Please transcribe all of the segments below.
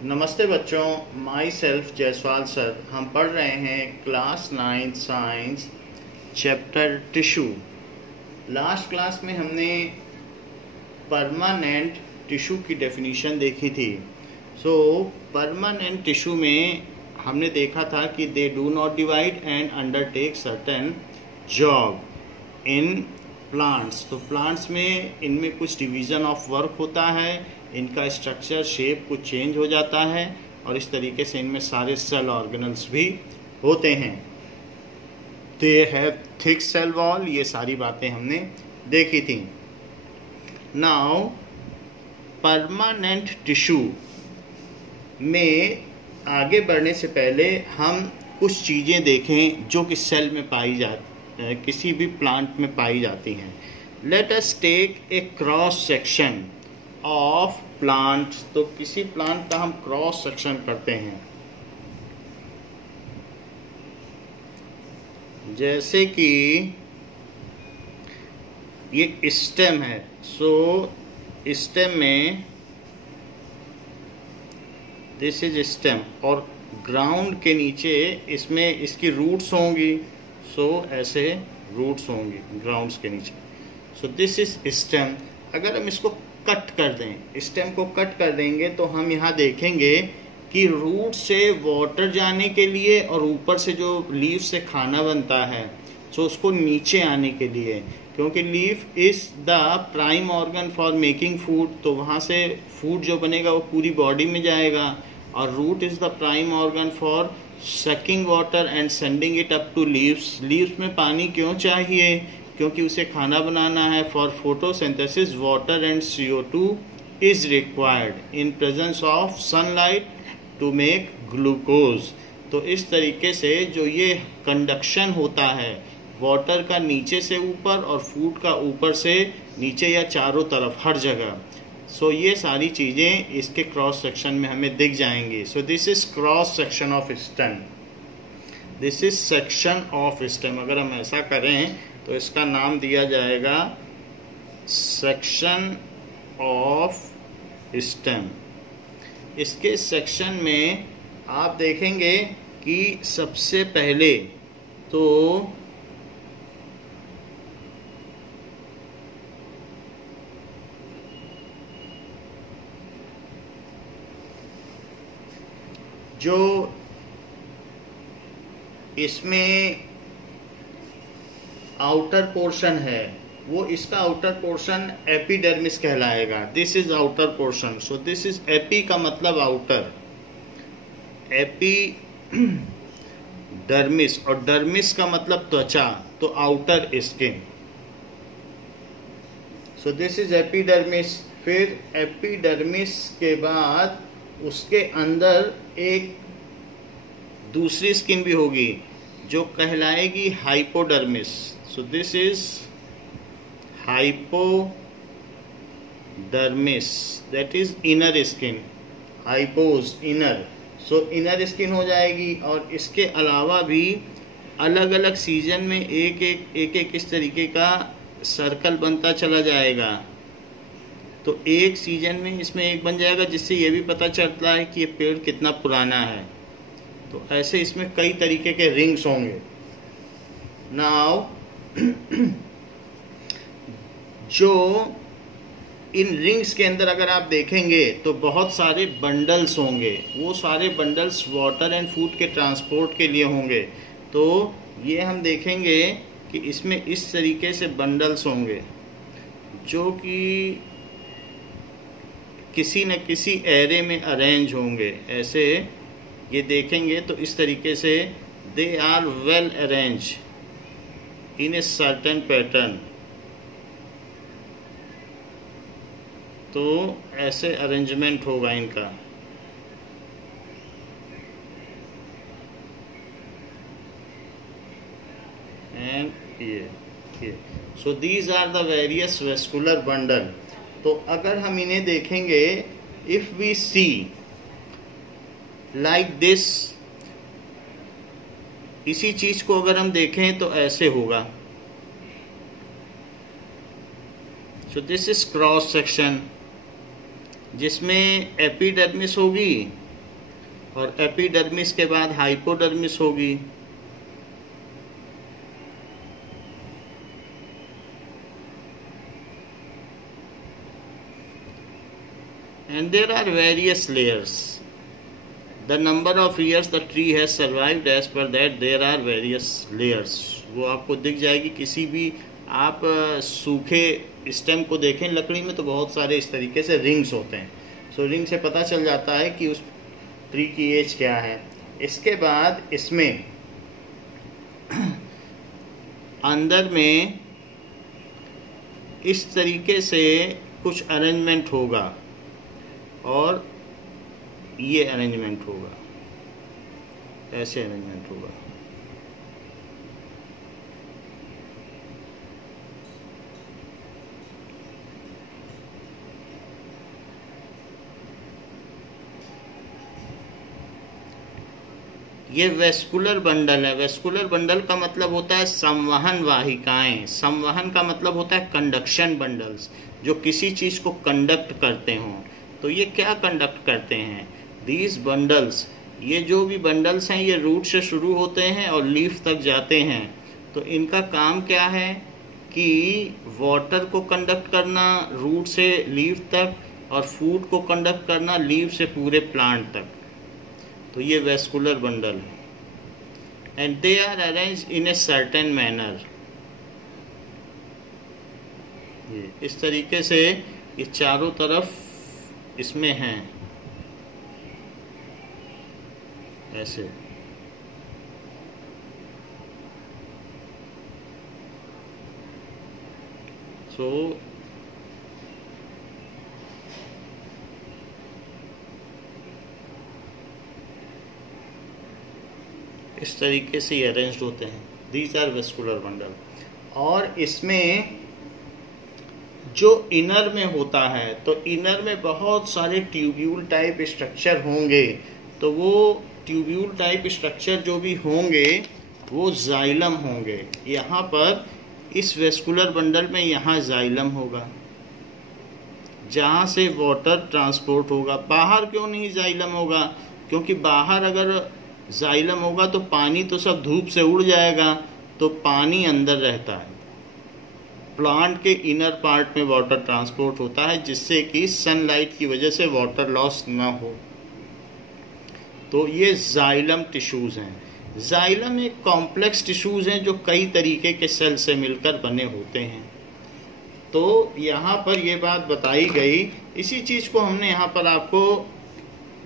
नमस्ते बच्चों, my self Jaiswal sir. हम पढ़ रहे हैं class 9 science chapter tissue. Last class में हमने परमानेंट टिश्यू की डेफिनेशन देखी थी। परमानेंट टिश्यू में हमने देखा था कि they do not divide and undertake certain job in plants. तो प्लांट्स में इनमें कुछ डिवीज़न ऑफ वर्क होता है, इनका स्ट्रक्चर शेप कुछ चेंज हो जाता है और इस तरीके से इनमें सारे सेल ऑर्गेनल्स भी होते हैं। They have thick cell wall, ये सारी बातें हमने देखी थी। नाउ परमानेंट टिश्यू में आगे बढ़ने से पहले हम कुछ चीज़ें देखें जो कि सेल में पाई जाती है, किसी भी प्लांट में पाई जाती हैं। Let us take a cross section of plant. तो किसी प्लांट का हम क्रॉस सेक्शन करते हैं, जैसे कि ये स्टेम है। स्टेम में दिस इज स्टेम और ग्राउंड के नीचे इसमें इसकी रूट्स होंगी। ऐसे रूट्स होंगी ग्राउंड्स के नीचे। This is stem. अगर हम इसको कट कर दें, स्टेम को कट कर देंगे, तो हम यहाँ देखेंगे कि रूट से वाटर जाने के लिए और ऊपर से जो लीफ से खाना बनता है, उसको नीचे आने के लिए, क्योंकि leaf is the prime organ for making food, तो वहाँ से फूड जो बनेगा वो पूरी बॉडी में जाएगा। और root is the prime organ for sucking water and sending it up to leaves. Leaves में पानी क्यों चाहिए? क्योंकि उसे खाना बनाना है। For photosynthesis water and CO2 is required in presence of sunlight to make glucose. तो इस तरीके से जो ये कंडक्शन होता है वाटर का नीचे से ऊपर और फूड का ऊपर से नीचे या चारों तरफ हर जगह, ये सारी चीज़ें इसके क्रॉस सेक्शन में हमें दिख जाएंगी। This is cross section of stem. This is section of stem. अगर हम ऐसा करें तो इसका नाम दिया जाएगा सेक्शन ऑफ स्टेम। इसके सेक्शन में आप देखेंगे कि सबसे पहले तो जो इसमें आउटर पोर्शन है, वो इसका आउटर पोर्शन एपिडर्मिस कहलाएगा। This is outer portion. This is AP का मतलब आउटर, एपिडर्मिस, और डर्मिस का मतलब त्वचा, तो outer skin. This is epidermis. फिर एपिडर्मिस के बाद उसके अंदर एक दूसरी स्किन भी होगी जो कहलाएगी hypodermis. This is hypodermis, that is inner skin. Hypos inner, inner skin हो जाएगी। और इसके अलावा भी अलग अलग सीजन में एक एक इस तरीके का सर्कल बनता चला जाएगा। तो एक सीजन में इसमें एक बन जाएगा, जिससे ये भी पता चलता है कि ये पेड़ कितना पुराना है। तो ऐसे इसमें कई तरीके के रिंग्स होंगे। नाउ जो इन रिंग्स के अंदर अगर आप देखेंगे तो बहुत सारे बंडल्स होंगे। वो सारे बंडल्स वाटर एंड फूड के ट्रांसपोर्ट के लिए होंगे। तो ये हम देखेंगे कि इसमें इस तरीके से बंडल्स होंगे जो कि किसी न किसी एरे में अरेंज होंगे। ऐसे ये देखेंगे तो इस तरीके से they are well arrange in a certain pattern. तो ऐसे अरेंजमेंट होगा इनका। एंड ये these are the various vascular bundle. तो अगर हम इन्हें देखेंगे, if we see like this, इसी चीज को अगर हम देखें तो ऐसे होगा। This is cross section. जिसमें एपिडर्मिस होगी और एपिडर्मिस के बाद हाइपोडर्मिस होगी। And there are various layers. The number of years the tree has survived, as per that there are various layers. वो आपको दिख जाएगी किसी भी आप सूखे स्टेम को देखें लकड़ी में तो बहुत सारे इस तरीके से रिंग्स होते हैं। सो रिंग से पता चल जाता है कि उस ट्री की एज क्या है। इसके बाद इसमें अंदर में इस तरीके से कुछ अरेंजमेंट होगा और ये अरेंजमेंट होगा, ऐसे अरेंजमेंट होगा। ये वेस्कुलर बंडल है। वेस्कुलर बंडल का मतलब होता है संवहन वाहिकाएं। संवहन का मतलब होता है कंडक्शन बंडल्स, जो किसी चीज को कंडक्ट करते हों। तो ये क्या कंडक्ट करते हैं? दीज बंडल्स, ये जो भी बंडल्स हैं ये रूट से शुरू होते हैं और लीफ तक जाते हैं। तो इनका काम क्या है कि वाटर को कंडक्ट करना रूट से लीफ तक और फूड को कंडक्ट करना लीफ से पूरे प्लांट तक। तो ये वेस्कुलर बंडल है and they are arranged in a certain manner. ये इस तरीके से ये चारों तरफ इसमें हैं ऐसे। सो इस तरीके से अरेंज्ड होते हैं। These are vascular bundle. और इसमें जो इनर में होता है तो इनर में बहुत सारे ट्यूब्यूल टाइप स्ट्रक्चर होंगे। तो वो ट्यूब्यूल टाइप स्ट्रक्चर जो भी होंगे वो जाइलम होंगे। यहाँ पर इस वेस्कुलर बंडल में यहाँ जाइलम होगा जहाँ से वाटर ट्रांसपोर्ट होगा। बाहर क्यों नहीं जाइलम होगा? क्योंकि बाहर अगर जाइलम होगा तो पानी तो सब धूप से उड़ जाएगा, तो पानी अंदर रहता है। प्लांट के इनर पार्ट में वाटर ट्रांसपोर्ट होता है जिससे कि सनलाइट की वजह से वाटर लॉस ना हो। तो ये जाइलम टिश्यूज हैं। जाइलम एक कॉम्प्लेक्स टिश्यूज हैं जो कई तरीके के सेल से मिलकर बने होते हैं। तो यहाँ पर ये बात बताई गई, इसी चीज को हमने यहाँ पर आपको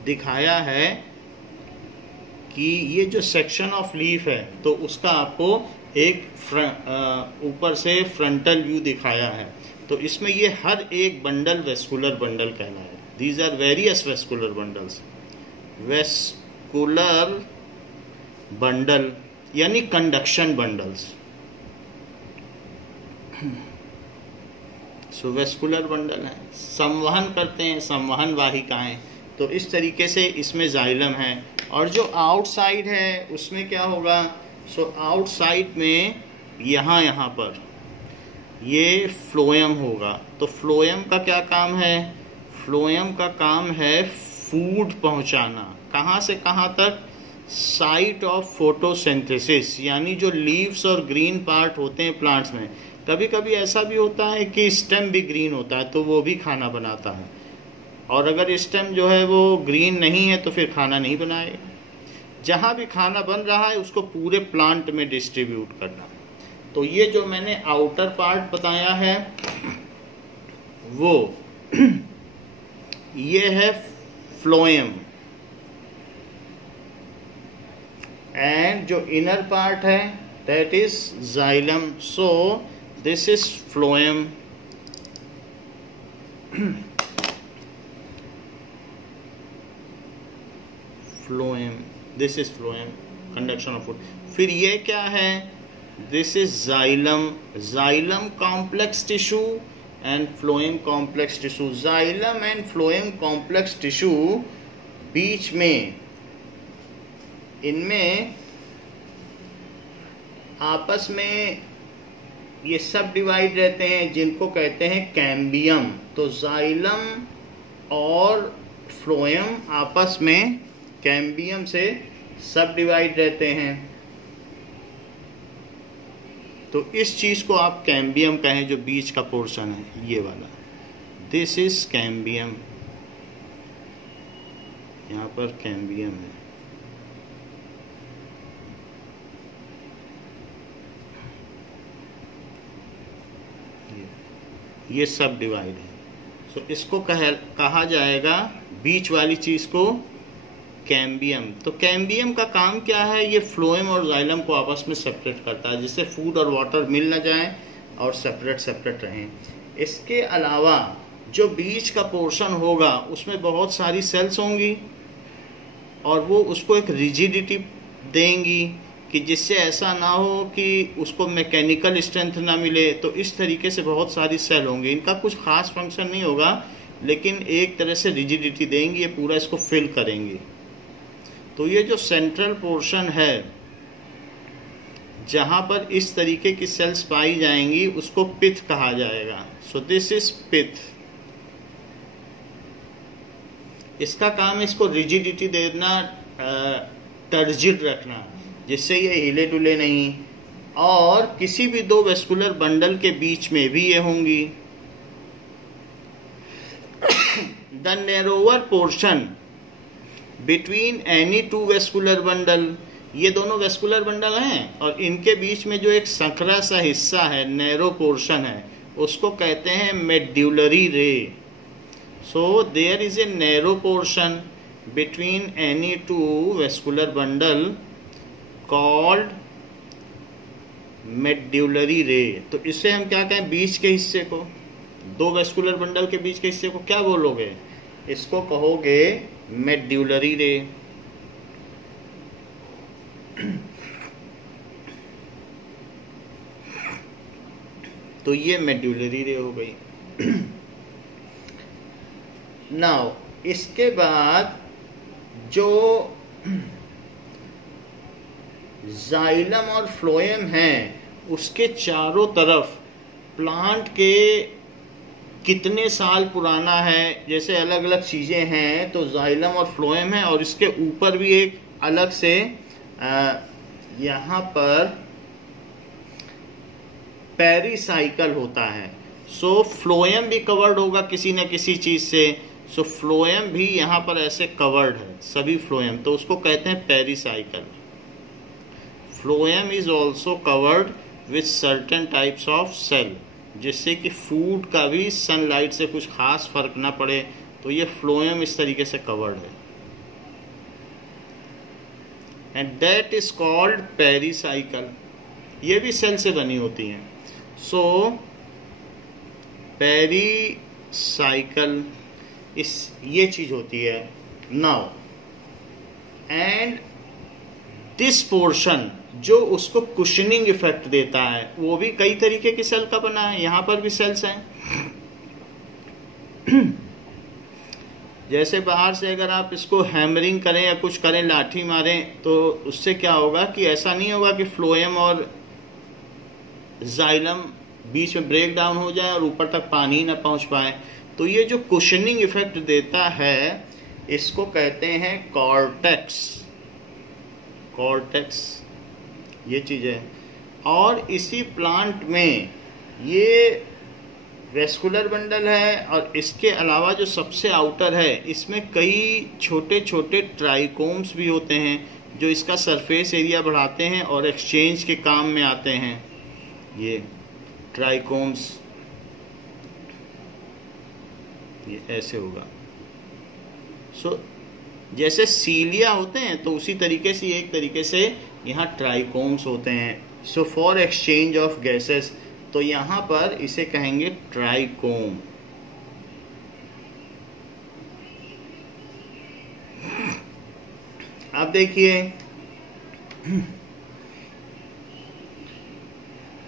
दिखाया है कि ये जो सेक्शन ऑफ लीफ है तो उसका आपको एक ऊपर से फ्रंटल व्यू दिखाया है। तो इसमें ये हर एक बंडल वेस्कुलर बंडल कहलाए। These are various vascular bundles. Vascular bundle यानी conduction bundles. So vascular bundle है, संवहन करते हैं, संवहन वाहिकाएं। तो इस तरीके से इसमें जाइलम है। और जो आउटसाइड है उसमें क्या होगा? सो आउटसाइड में यहाँ पर ये फ्लोएम होगा। तो फ्लोएम का क्या काम है? फ्लोएम का काम है फूड पहुंचाना। कहाँ से कहाँ तक? साइट ऑफ फोटोसिंथेसिस, यानी जो लीव्स और ग्रीन पार्ट होते हैं प्लांट्स में। कभी कभी ऐसा भी होता है कि स्टेम भी ग्रीन होता है तो वो भी खाना बनाता है, और अगर स्टेम जो है वो ग्रीन नहीं है तो फिर खाना नहीं बनाएगा। जहाँ भी खाना बन रहा है उसको पूरे प्लांट में डिस्ट्रीब्यूट करना। तो ये जो मैंने आउटर पार्ट बताया है वो ये है फ्लोएम, एंड जो इनर पार्ट है that is xylem. So this is phloem. Phloem, this is phloem, conduction of food. फिर ये क्या है? This is xylem. Xylem complex tissue and phloem complex tissue. Xylem and phloem complex tissue बीच में इनमें आपस में ये सब डिवाइड रहते हैं जिनको कहते हैं कैम्बियम। तो जाइलम और फ्लोएम आपस में कैम्बियम से सब डिवाइड रहते हैं। तो इस चीज को आप कैम्बियम कहें, जो बीच का पोर्शन है ये वाला, दिस इज कैम्बियम, यहाँ पर कैम्बियम है। ये सब डिवाइड है। सो इसको कहा जाएगा बीच वाली चीज को कैम्बियम। तो कैम्बियम का काम क्या है, ये फ्लोएम और जाइलम को आपस में सेपरेट करता है, जिससे फूड और वाटर मिल ना जाए और सेपरेट रहें। इसके अलावा जो बीच का पोर्शन होगा उसमें बहुत सारी सेल्स होंगी और वो उसको एक रिजिडिटी देंगी कि जिससे ऐसा ना हो कि उसको मैकेनिकल स्ट्रेंथ ना मिले। तो इस तरीके से बहुत सारी सेल होंगी, इनका कुछ खास फंक्शन नहीं होगा लेकिन एक तरह से रिजिडिटी देंगी, ये पूरा इसको फिल करेंगी। तो ये जो सेंट्रल पोर्शन है जहां पर इस तरीके की सेल्स पाई जाएंगी उसको पिथ कहा जाएगा। सो दिस इज पिथ। इसका काम है इसको रिजिडिटी देना, टर्जिड रखना, जिससे ये हिले डुले नहीं। और किसी भी दो वेस्कुलर बंडल के बीच में भी ये होंगी। The narrower portion between any two vascular bundle, ये दोनों वेस्कुलर बंडल हैं और इनके बीच में जो एक संकरा सा हिस्सा है, नैरो पोर्शन है, उसको कहते हैं medullary ray. So there is a narrow portion between any two vascular bundle called medullary ray. तो इससे हम क्या कहें, बीच के हिस्से को, दो वेस्कुलर बंडल के बीच के हिस्से को क्या बोलोगे, इसको कहोगे मेड्यूलरी रे। तो ये मेड्यूलरी रे हो गई। नाउ इसके बाद जो जाइलम और फ्लोएम हैं उसके चारों तरफ प्लांट के कितने साल पुराना है, जैसे अलग अलग चीजें हैं तो जाइलम और फ्लोएम है। और इसके ऊपर भी एक अलग से यहाँ पर पेरिसाइकल होता है। सो फ्लोएम भी कवर्ड होगा किसी न किसी चीज से। सो फ्लोएम भी यहाँ पर ऐसे कवर्ड है, सभी फ्लोएम, तो उसको कहते हैं pericycle. Phloem is also covered with certain types of cell, जिससे कि फूड का भी सनलाइट से कुछ खास फर्क ना पड़े। तो ये फ्लोएम इस तरीके से कवर्ड है and that is called pericycle. ये भी सेल से बनी होती हैं। सो पेरिसाइकल ये चीज होती है। नाउ एंड दिस पोर्शन जो उसको कुशनिंग इफेक्ट देता है वो भी कई तरीके की सेल का बना है। यहां पर भी सेल्स हैं। जैसे बाहर से अगर आप इसको हैमरिंग करें या कुछ करें, लाठी मारें, तो उससे क्या होगा कि ऐसा नहीं होगा कि फ्लोएम और जाइलम बीच में ब्रेक डाउन हो जाए और ऊपर तक पानी न पहुंच पाए। तो ये जो कुशनिंग इफेक्ट देता है इसको कहते हैं कॉर्टेक्स। कॉर्टेक्स ये चीज है। और इसी प्लांट में ये वेस्कुलर बंडल है और इसके अलावा जो सबसे आउटर है इसमें कई छोटे छोटे ट्राइकोम्स भी होते हैं जो इसका सरफेस एरिया बढ़ाते हैं और एक्सचेंज के काम में आते हैं। ये ट्राइकोम्स ये ऐसे होगा। सो जैसे सीलिया होते हैं तो उसी तरीके से एक तरीके से यहाँ ट्राइकोम्स होते हैं। So for exchange of gases, तो यहाँ पर इसे कहेंगे ट्राइकोम। अब देखिए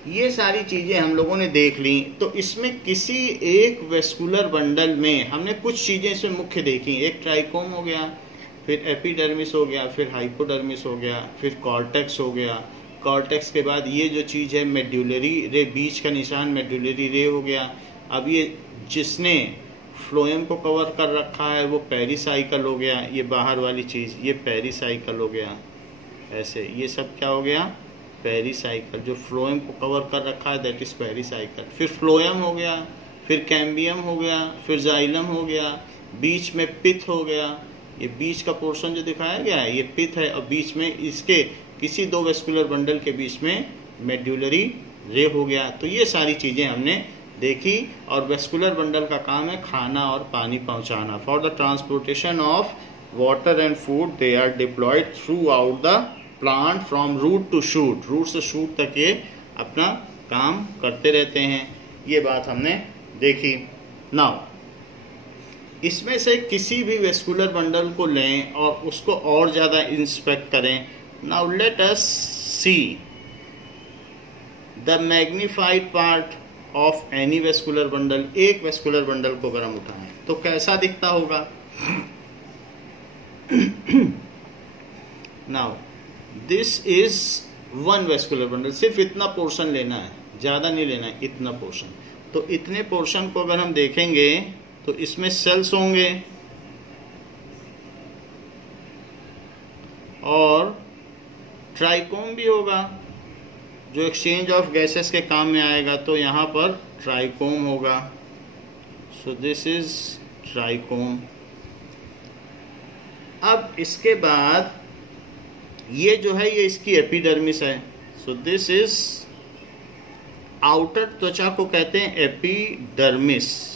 ये सारी चीजें हम लोगों ने देख ली। तो इसमें किसी एक वेस्कुलर बंडल में हमने कुछ चीजें इसमें मुख्य देखी। एक ट्राइकोम हो गया, फिर एपिडर्मिस हो गया, फिर हाइपोडर्मिस हो गया, फिर कॉर्टेक्स हो गया। कॉर्टेक्स के बाद ये जो चीज है मेड्यूलरी रे, बीच का निशान मेड्यूलरी रे हो गया। अब ये जिसने फ्लोएम को कवर कर रखा है वो पेरिसाइकल हो गया, ये बाहर वाली चीज़ ये पेरिसाइकल हो गया, ऐसे ये सब क्या हो गया, पेरिसाइकल। जो फ्लोएम को कवर कर रखा है दैट इज पेरिसाइकल। फिर फ्लोएम हो गया, फिर कैम्बियम हो गया, फिर जाइलम हो गया, बीच में पिथ हो गया। ये बीच का पोर्शन जो दिखाया गया है ये पिथ है, और बीच में इसके किसी दो वेस्कुलर बंडल के बीच में मेड्यूलरी रे हो गया। तो ये सारी चीज़ें हमने देखी, और वेस्कुलर बंडल का काम है खाना और पानी पहुंचाना। For the transportation of water and food they are deployed throughout the plant from root to shoot, root से शूट तक ये अपना काम करते रहते हैं। ये बात हमने देखी। नाउ इसमें से किसी भी वेस्कुलर बंडल को लें और उसको और ज़्यादा इंस्पेक्ट करें। Now let us see the magnified part of any vascular bundle. एक वेस्कुलर बंडल को अगर हम उठाएं तो कैसा दिखता होगा। Now this is one vascular bundle, सिर्फ इतना पोर्शन लेना है, ज़्यादा नहीं लेना है, इतना पोर्शन। तो इतने पोर्शन को अगर हम देखेंगे तो इसमें सेल्स होंगे और ट्राइकोम भी होगा जो एक्सचेंज ऑफ गैसेस के काम में आएगा। तो यहाँ पर ट्राइकोम होगा। सो दिस इज ट्राइकोम। अब इसके बाद ये जो है ये इसकी एपिडर्मिस है। सो दिस इज आउटर त्वचा को कहते हैं एपिडर्मिस।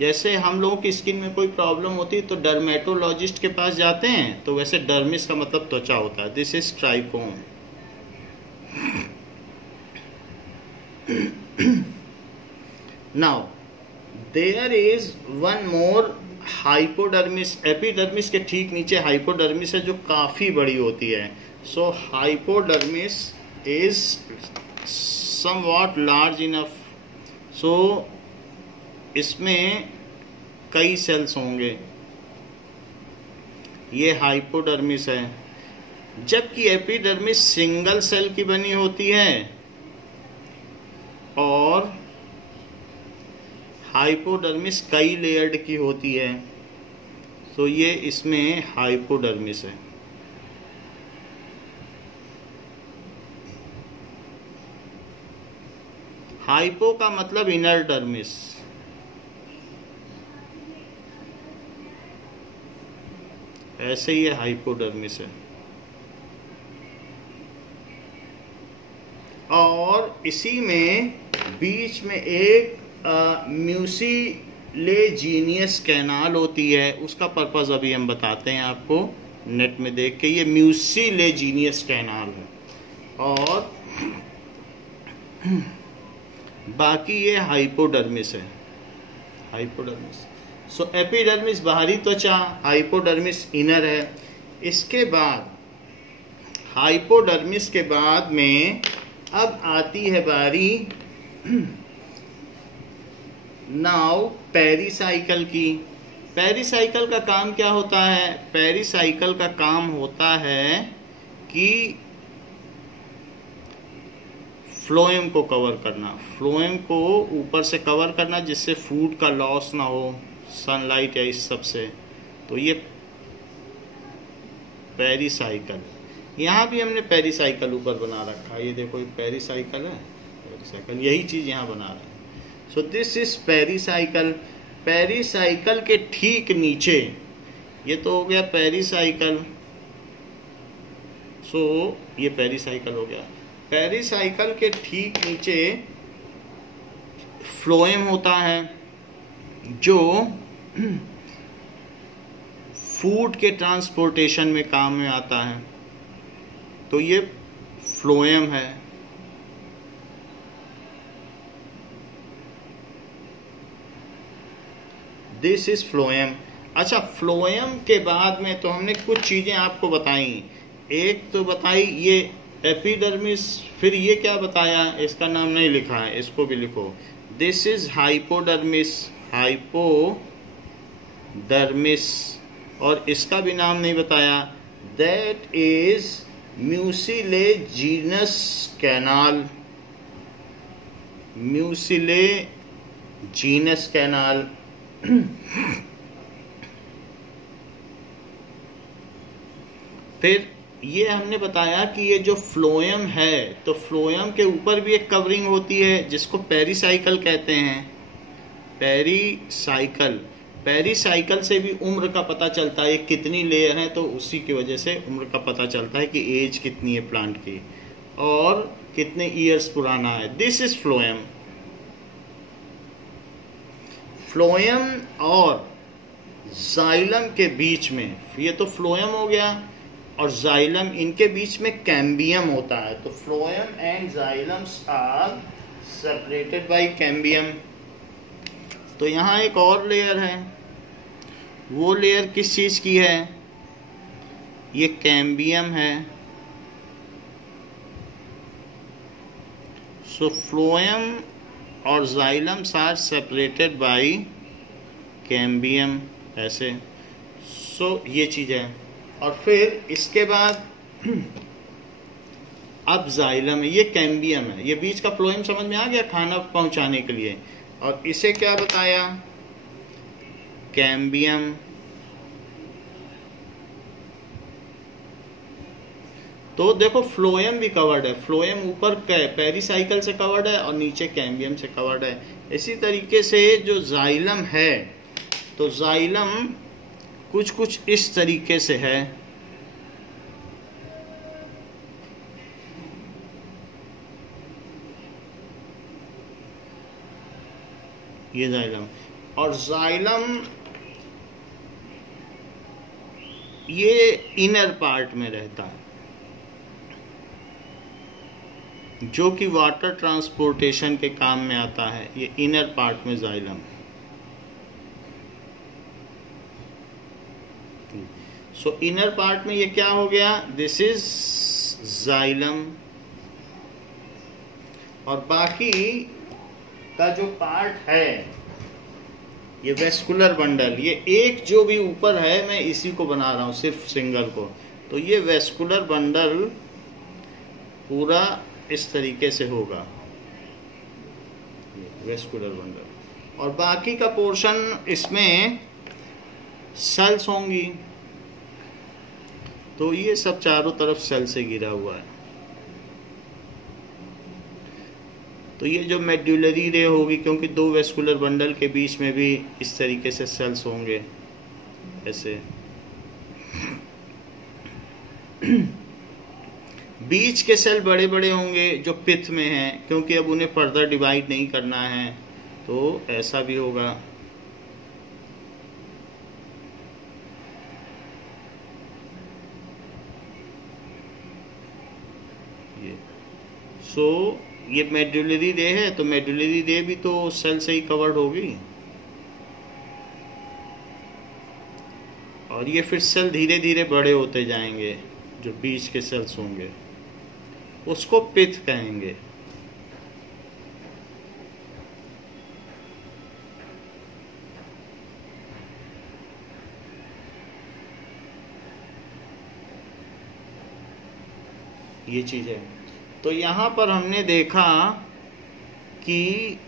जैसे हम लोगों की स्किन में कोई प्रॉब्लम होती है तो डर्मेटोलॉजिस्ट के पास जाते हैं, तो वैसे डर्मिस का मतलब त्वचा होता है। This is trichome. Now there is one more hypodermis. Epidermis के ठीक नीचे हाइपोडर्मिस है जो काफी बड़ी होती है। So hypodermis is somewhat large enough. So इसमें कई सेल्स होंगे। ये हाइपोडर्मिस है, जबकि एपिडर्मिस सिंगल सेल की बनी होती है और हाइपोडर्मिस कई लेयर्ड की होती है। तो ये इसमें हाइपोडर्मिस है। हाइपो का मतलब इनर डर्मिस, ऐसे ही हाइपोडर्मिस है। और इसी में बीच में एक म्यूसिलेजीनियस कैनाल होती है। उसका पर्पस अभी हम बताते हैं आपको नेट में देख के। ये म्यूसिलेजीनियस कैनाल है और बाकी ये हाइपोडर्मिस है। हाइपोडर्मिस। सो एपिडर्मिस बाहरी त्वचा, हाइपोडर्मिस इनर है। इसके बाद हाइपोडर्मिस के बाद में अब आती है बारी नाउ पेरिसाइकल की। पेरिसाइकल का काम क्या होता है? पेरिसाइकल का काम होता है कि फ्लोएम को कवर करना, फ्लोएम को ऊपर से कवर करना जिससे फूड का लॉस ना हो सनलाइट या इस सब से। तो ये पेरिसाइकल, यहाँ भी हमने पेरिसाइकल ऊपर बना रखा है। ये देखो एक पेरिसाइकल है, पेरिसाइकल यही चीज यहाँ बना रहे हैं। सो दिस इज पेरिसाइकल। पेरिसाइकल के ठीक नीचे ये तो हो गया पेरिसाइकल। सो ये पेरिसाइकल हो गया। पेरिसाइकल के ठीक नीचे फ्लोएम होता है जो फूड के ट्रांसपोर्टेशन में काम में आता है। तो ये फ्लोएम है। This is phloem. अच्छा, फ्लोएम के बाद में तो हमने कुछ चीजें आपको बताई। एक तो बताई ये एपिडर्मिस, फिर ये क्या बताया, इसका नाम नहीं लिखा है, इसको भी लिखो। This is hypodermis, hypodermis. और इसका भी नाम नहीं बताया, दैट इज म्यूसिलेजीनस कैनाल। म्यूसिलेजीनस कैनाल। फिर ये हमने बताया कि ये जो फ्लोएम है, तो फ्लोएम के ऊपर भी एक कवरिंग होती है जिसको पेरिसाइकल कहते हैं। पेरिसाइकल, पेरिसाइकल से भी उम्र का पता चलता है, कितनी लेयर है, तो उसी की वजह से उम्र का पता चलता है कि एज कितनी है प्लांट की और कितने ईयर्स पुराना है। This is phloem. फ्लोएम और जाइलम के बीच में, ये तो फ्लोएम हो गया, और जाइलम, इनके बीच में कैम्बियम होता है। तो phloem and xylems are separated by cambium. तो यहाँ एक और लेयर है, वो लेयर किस चीज की है? ये कैम्बियम है। सो फ्लोएम और जाइलम्स आर सेपरेटेड बाय कैम्बियम, ऐसे। सो ये चीज है। और फिर इसके बाद अब जाइलम है, ये कैम्बियम है, ये बीच का फ्लोएम समझ में आ गया, खाना पहुंचाने के लिए। और इसे क्या बताया? कैम्बियम। तो देखो फ्लोएम भी कवर्ड है, फ्लोएम ऊपर पेरिसाइकल से कवर्ड है और नीचे कैम्बियम से कवर्ड है। इसी तरीके से जो जाइलम है, तो जाइलम कुछ कुछ इस तरीके से है। ये जाइलम, और जाइलम ये इनर पार्ट में रहता है, जो कि वाटर ट्रांसपोर्टेशन के काम में आता है। ये इनर पार्ट में जाइलम। सो इनर पार्ट में ये क्या हो गया? This is xylem. और बाकी का जो पार्ट है, ये वेस्कुलर बंडल, ये एक जो भी ऊपर है, मैं इसी को बना रहा हूं, सिर्फ सिंगल को। तो ये वेस्कुलर बंडल पूरा इस तरीके से होगा, वेस्कुलर बंडल। और बाकी का पोर्शन, इसमें सेल्स होंगी। तो ये सब चारों तरफ सेल से घिरा हुआ है। तो ये जो मेड्यूलरी रे होगी, क्योंकि दो वेस्कुलर बंडल के बीच में भी इस तरीके से सेल्स होंगे, ऐसे। बीच के सेल बड़े बड़े होंगे जो पित्त में हैं, क्योंकि अब उन्हें फर्दर डिवाइड नहीं करना है, तो ऐसा भी होगा। ये ये मेडुलरी रे है, तो मेडुलरी रे भी तो सेल से ही कवर्ड होगी। और ये फिर सेल धीरे धीरे बड़े होते जाएंगे, जो बीच के सेल्स होंगे उसको पित्त कहेंगे। ये चीज है। तो यहां पर हमने देखा कि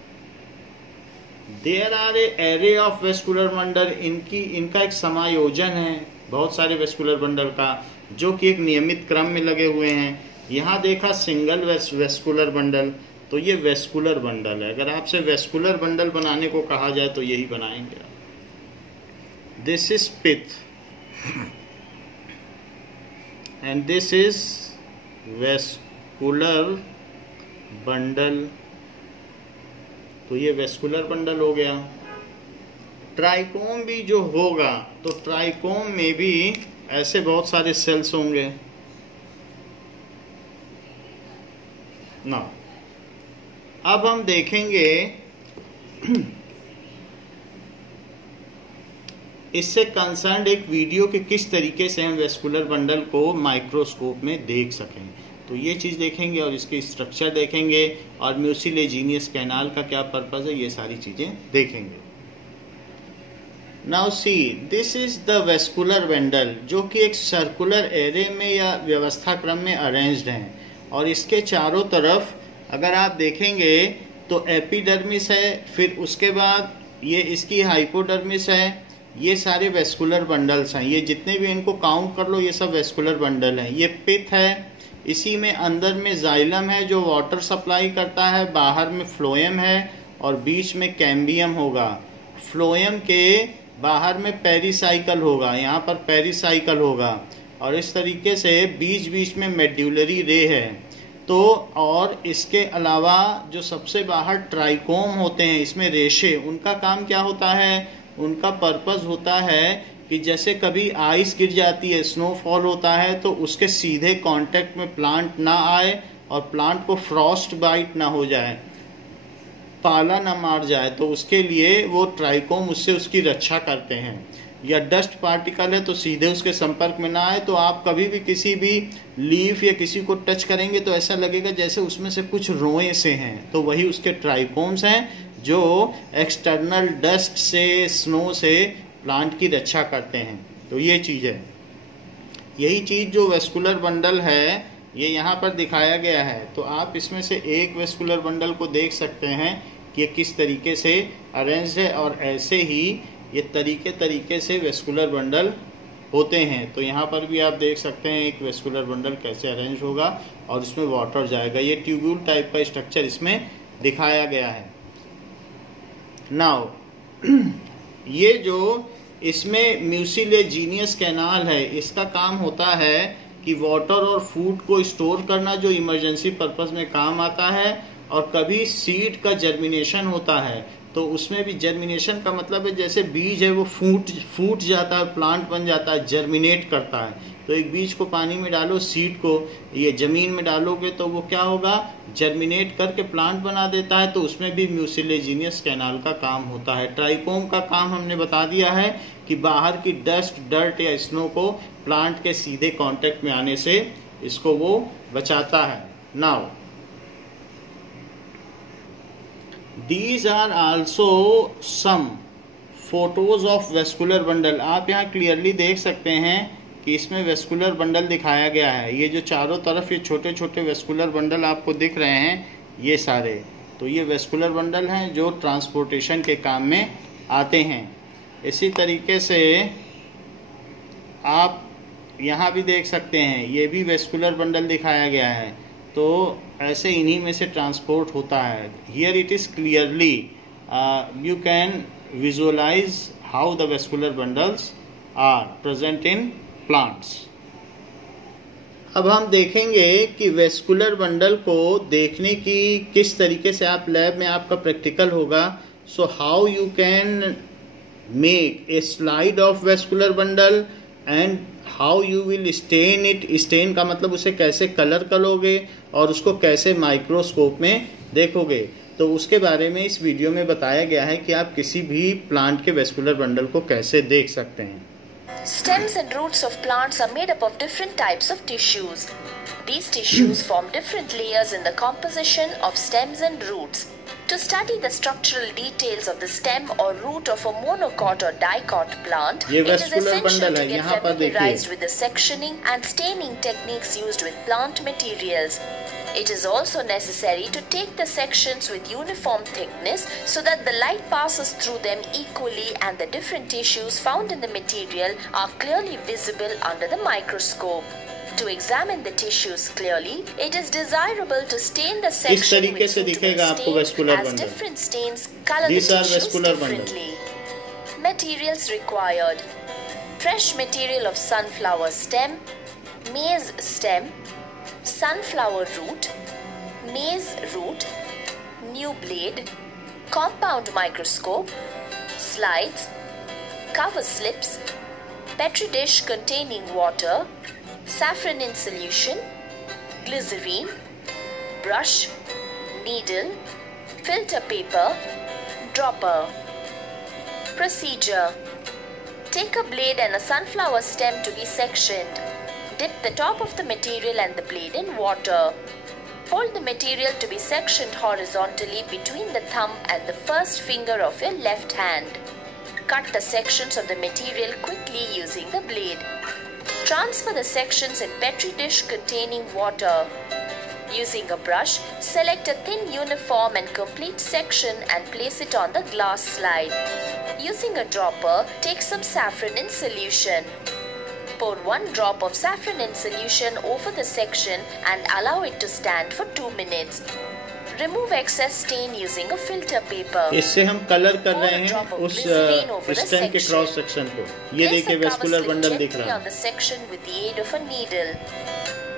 there are array of vascular bundle, इनका एक समायोजन है बहुत सारे वेस्कुलर बंडल का, जो कि एक नियमित क्रम में लगे हुए हैं। यहाँ देखा सिंगल वेस्कुलर बंडल, तो ये वेस्कुलर बंडल है। अगर आपसे वेस्कुलर बंडल बनाने को कहा जाए तो यही बनाएंगे। दिस इज पित्त and this is vascular bundle. तो ये वेस्कुलर बंडल हो गया। ट्राइकोम भी जो होगा, तो ट्राइकोम में भी ऐसे बहुत सारे सेल्स होंगे ना। अब हम देखेंगे इससे कंसर्न्ड एक वीडियो के किस तरीके से हम वेस्कुलर बंडल को माइक्रोस्कोप में देख सकें। तो ये चीज़ देखेंगे और इसकी स्ट्रक्चर देखेंगे और म्यूसिलेजिनियस कैनाल का क्या पर्पस है, ये सारी चीज़ें देखेंगे। Now see, this is the vascular bundle, जो कि एक सर्कुलर एरे में या व्यवस्था क्रम में अरेंज्ड हैं। और इसके चारों तरफ अगर आप देखेंगे तो एपिडर्मिस है, फिर उसके बाद ये इसकी हाइपोडर्मिस है, ये सारे वेस्कुलर बंडल्स हैं, ये जितने भी इनको काउंट कर लो ये सब वेस्कुलर बंडल हैं। ये पिथ है, इसी में अंदर में जाइलम है जो वाटर सप्लाई करता है, बाहर में फ्लोएम है और बीच में कैम्बियम होगा। फ्लोएम के बाहर में पेरिसाइकल होगा, यहाँ पर पेरिसाइकल होगा और इस तरीके से बीच बीच में मेड्यूलरी रे है। तो और इसके अलावा जो सबसे बाहर ट्राइकोम होते हैं, इसमें रेशे, उनका काम क्या होता है? उनका पर्पस होता है कि जैसे कभी आइस गिर जाती है, स्नोफॉल होता है, तो उसके सीधे कांटेक्ट में प्लांट ना आए और प्लांट को फ्रॉस्ट बाइट ना हो जाए, पाला ना मार जाए, तो उसके लिए वो ट्राइकोम उससे उसकी रक्षा करते हैं। या डस्ट पार्टिकल है तो सीधे उसके संपर्क में ना आए, तो आप कभी भी किसी भी लीफ या किसी को टच करेंगे तो ऐसा लगेगा जैसे उसमें से कुछ रोए से हैं, तो वही उसके ट्राइकोम्स हैं जो एक्सटर्नल डस्ट से, स्नो से प्लांट की रक्षा करते हैं। तो ये चीज़ है, यही चीज़ जो वेस्कुलर बंडल है ये यहाँ पर दिखाया गया है। तो आप इसमें से एक वेस्कुलर बंडल को देख सकते हैं कि ये किस तरीके से अरेंज है और ऐसे ही ये तरीके से वेस्कुलर बंडल होते हैं। तो यहाँ पर भी आप देख सकते हैं एक वेस्कुलर बंडल कैसे अरेंज होगा और इसमें वाटर जाएगा। ये ट्यूब्यूल टाइप का स्ट्रक्चर इसमें दिखाया गया है। नाउ ये जो इसमें म्यूसिलेजिनियस कैनाल है, इसका काम होता है कि वाटर और फूड को स्टोर करना जो इमरजेंसी पर्पस में काम आता है, और कभी सीड का जर्मिनेशन होता है तो उसमें भी जर्मिनेशन का मतलब है जैसे बीज है वो फूट जाता है, प्लांट बन जाता है, जर्मिनेट करता है। तो एक बीज को पानी में डालो, सीड को ये जमीन में डालोगे तो वो क्या होगा, जर्मिनेट करके प्लांट बना देता है। तो उसमें भी म्यूसिलेजिनियस कैनाल का काम होता है। ट्राइकोम का काम हमने बता दिया है कि बाहर की डस्ट, डर्ट या स्नो को प्लांट के सीधे कांटेक्ट में आने से इसको वो बचाता है। Now These are also some photos of vascular bundle। आप यहाँ क्लियरली देख सकते हैं कि इसमें वेस्कुलर बंडल दिखाया गया है। ये जो चारों तरफ ये छोटे छोटे वेस्कुलर बंडल आपको दिख रहे हैं, ये सारे, तो ये वेस्कुलर बंडल हैं जो ट्रांसपोर्टेशन के काम में आते हैं। इसी तरीके से आप यहाँ भी देख सकते हैं, ये भी वेस्कुलर बंडल दिखाया गया है। तो ऐसे इन्हीं में से ट्रांसपोर्ट होता है। Here it is clearly you can visualize how the vascular bundles are present in plants. अब हम देखेंगे कि वेस्कुलर बंडल को देखने की किस तरीके से आप लैब में आपका प्रैक्टिकल होगा। So how you can make a slide of vascular bundle and how you will stain it. Stain का मतलब उसे कैसे कलर करोगे और उसको कैसे माइक्रोस्कोप में देखोगे, तो उसके बारे में इस वीडियो में बताया गया है कि आप किसी भी प्लांट के वेस्कुलर बंडल को कैसे देख सकते हैं। Stems and roots of plants are made up of different types of tissues. These tissues form different layers in the composition of stems and roots. To study the structural details of the stem or root of a monocot or dicot plant, it is essential to get familiarized with the sectioning and staining techniques used with plant materials. It is also necessary to take the sections with uniform thickness so that the light passes through them equally and the different tissues found in the material are clearly visible under the microscope. To examine the tissues clearly, it is desirable to stain the section with suitable stain as different stains color the tissues differently. Materials required: fresh material of sunflower stem, maize stem, sunflower root, maize root, new blade, compound microscope, slides, cover slips, petri dish containing water, saffron in solution, glycerine, brush, needle, filter paper, dropper. Procedure: take a blade and a sunflower stem to be sectioned. Dip the top of the material and the blade in water. Hold the material to be sectioned horizontally between the thumb and the first finger of your left hand. Cut the sections of the material quickly using the blade. Transfer the sections in petri dish containing water. Using a brush, select a thin, uniform and complete section and place it on the glass slide. Using a dropper, take some saffron in solution. Pour 1 drop of saffron in solution over the section and allow it to stand for 2 minutes. Remove excess stain using a filter paper. इससे हम colour कर रहे हैं उस stem के cross section को. ये देखिए वेस्कुलर बंडल दिख रहा है.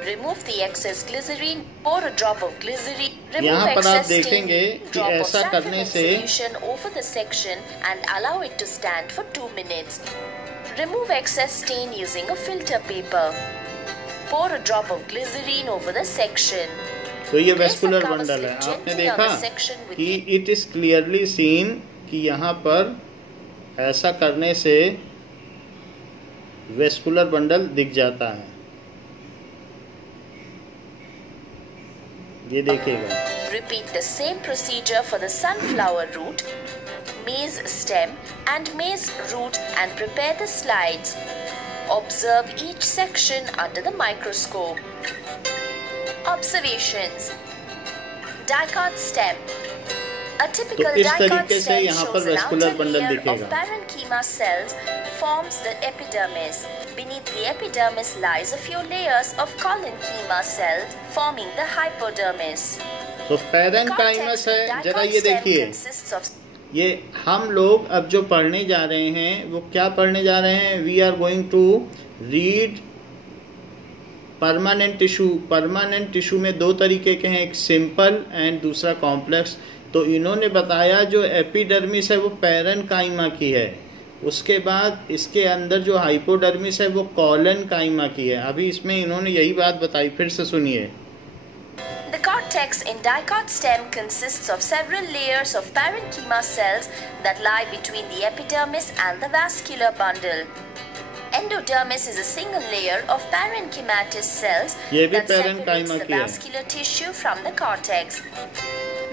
Remove the excess glycerine. Pour a drop of glycerine. यहाँ Remove पर आप excess देखेंगे stain. कि Drop of ऐसा saffron करने in से solution over the section and allow it to stand for 2 minutes. Remove excess stain using a filter paper. Pour a drop of glycerine over the section. तो ये vascular bundle है. आपने देखा कि it is clearly seen कि यहाँ पर ऐसा करने से वेस्कुलर बंडल दिख जाता है. ये देखिएगा. Repeat the same procedure for the sunflower root, maize stem and maize root and prepare the slides. Observe each section under the microscope. Observations. Dicot stem. A typical तो इस dicot तरीके से stem यहाँ पर shows an vascular outer bundle layer of दिखेगा. parenchyma cells forms the epidermis. Beneath the epidermis lies a few layers of collenchyma cells forming the hypodermis. तो पैरेन्काइमस है. जरा ये देखिए, ये हम लोग अब जो पढ़ने जा रहे हैं वो क्या पढ़ने जा रहे हैं. We are going to read permanent tissue. Permanent tissue में 2 तरीके के हैं, एक सिंपल एंड दूसरा कॉम्प्लेक्स. तो इन्होंने बताया जो एपिडर्मिस है वो पैरेन्काइमा की है. उसके बाद इसके अंदर जो हाइपोडर्मिस है वो कॉलेनकाइमा की है. अभी इसमें इन्होंने यही बात बताई, फिर से सुनिए. The cortex in dicot stem consists of several layers of parenchyma cells that lie between the epidermis and the vascular bundle. Endodermis is a single layer of parenchymatous cells that separates the vascular tissue from the cortex.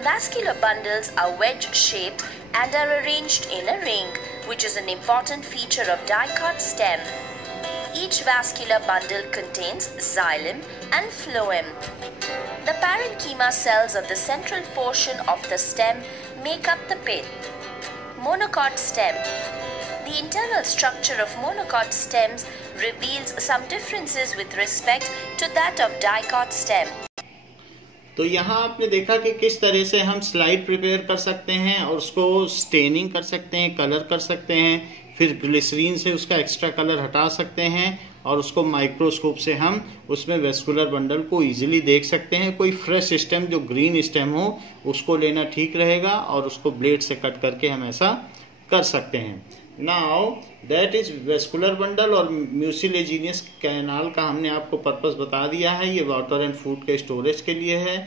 Vascular bundles are wedge-shaped and are arranged in a ring, which is an important feature of dicot stem. Each vascular bundle contains xylem and phloem. The parenchyma cells of the central portion of the stem make up the pith. Monocot stem. The internal structure of monocot stems reveals some differences with respect to that of dicot stem. तो यहाँ आपने देखा कि किस तरह से हम slide prepare कर सकते हैं और उसको स्टेनिंग कर सकते हैं, कलर कर सकते हैं, फिर ग्लिसरीन से उसका एक्स्ट्रा कलर हटा सकते हैं और उसको माइक्रोस्कोप से हम उसमें वेस्कुलर बंडल को इजीली देख सकते हैं. कोई फ्रेश स्टेम जो ग्रीन स्टेम हो उसको लेना ठीक रहेगा और उसको ब्लेड से कट करके हम ऐसा कर सकते हैं. Now that is vascular bundle. और म्यूसिलेजिनियस कैनाल का हमने आपको पर्पस बता दिया है. ये वाटर एंड फूड के स्टोरेज के लिए है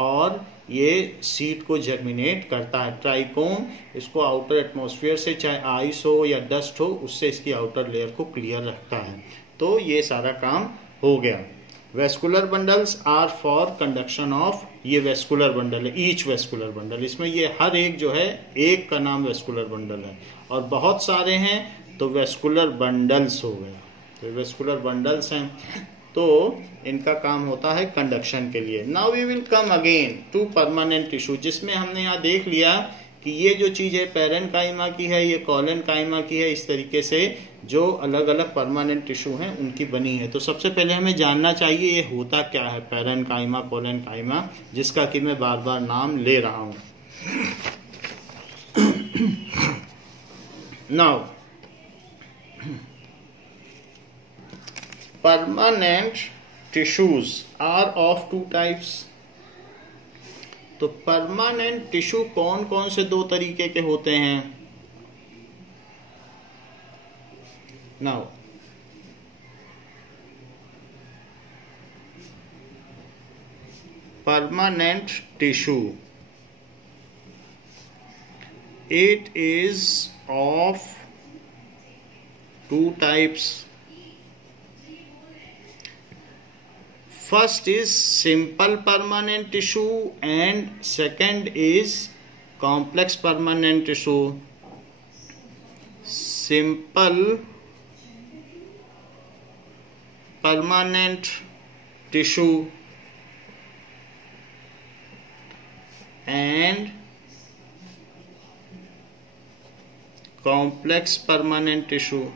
और ये सीड को जर्मिनेट करता है. ट्राइकोम इसको आउटर एटमॉस्फेयर से, चाहे आइस हो या डस्ट हो, उससे इसकी आउटर लेयर को क्लियर रखता है. तो ये सारा काम हो गया. Vascular bundles are for conduction of. ये वेस्कुलर बंडल है, ईच वेस्कुलर बंडल. इसमें ये हर एक जो है एक का नाम वेस्कुलर बंडल है और बहुत सारे हैं तो वेस्कुलर बंडल्स हो गए. तो वेस्कुलर बंडल्स हैं तो इनका काम होता है कंडक्शन के लिए. Now we will come again to permanent tissue, जिसमें हमने यहाँ देख लिया कि ये जो चीज है पैरेन्काइमा की है, ये कॉलेनकाइमा की है. इस तरीके से जो अलग अलग परमानेंट टिश्यू हैं उनकी बनी है. तो सबसे पहले हमें जानना चाहिए ये होता क्या है पैरेन्काइमा, कॉलेनकाइमा, जिसका कि मैं बार बार नाम ले रहा हूं. Now permanent tissues are of 2 types. तो परमानेंट टिश्यू कौन कौन से 2 तरीके के होते हैं. Now permanent tissue, it is of 2 types. First is simple permanent tissue and second is complex permanent tissue. Simple permanent tissue and complex permanent tissue.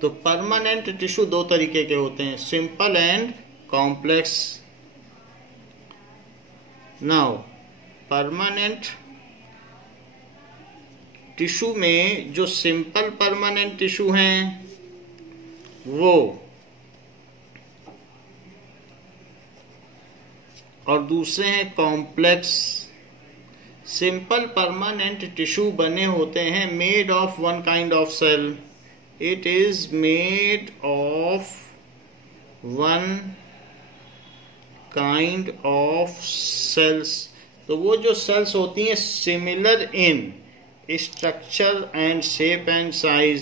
तो permanent tissue दो तरीके के होते हैं, simple and complex. Now permanent tissue में जो simple permanent tissue हैं वो, और दूसरे हैं कॉम्प्लेक्स। सिंपल परमानेंट टिश्यू बने होते हैं made of one kind of cell. It is made of one kind of cells। तो वो जो सेल्स होती हैं similar in structure and shape and size,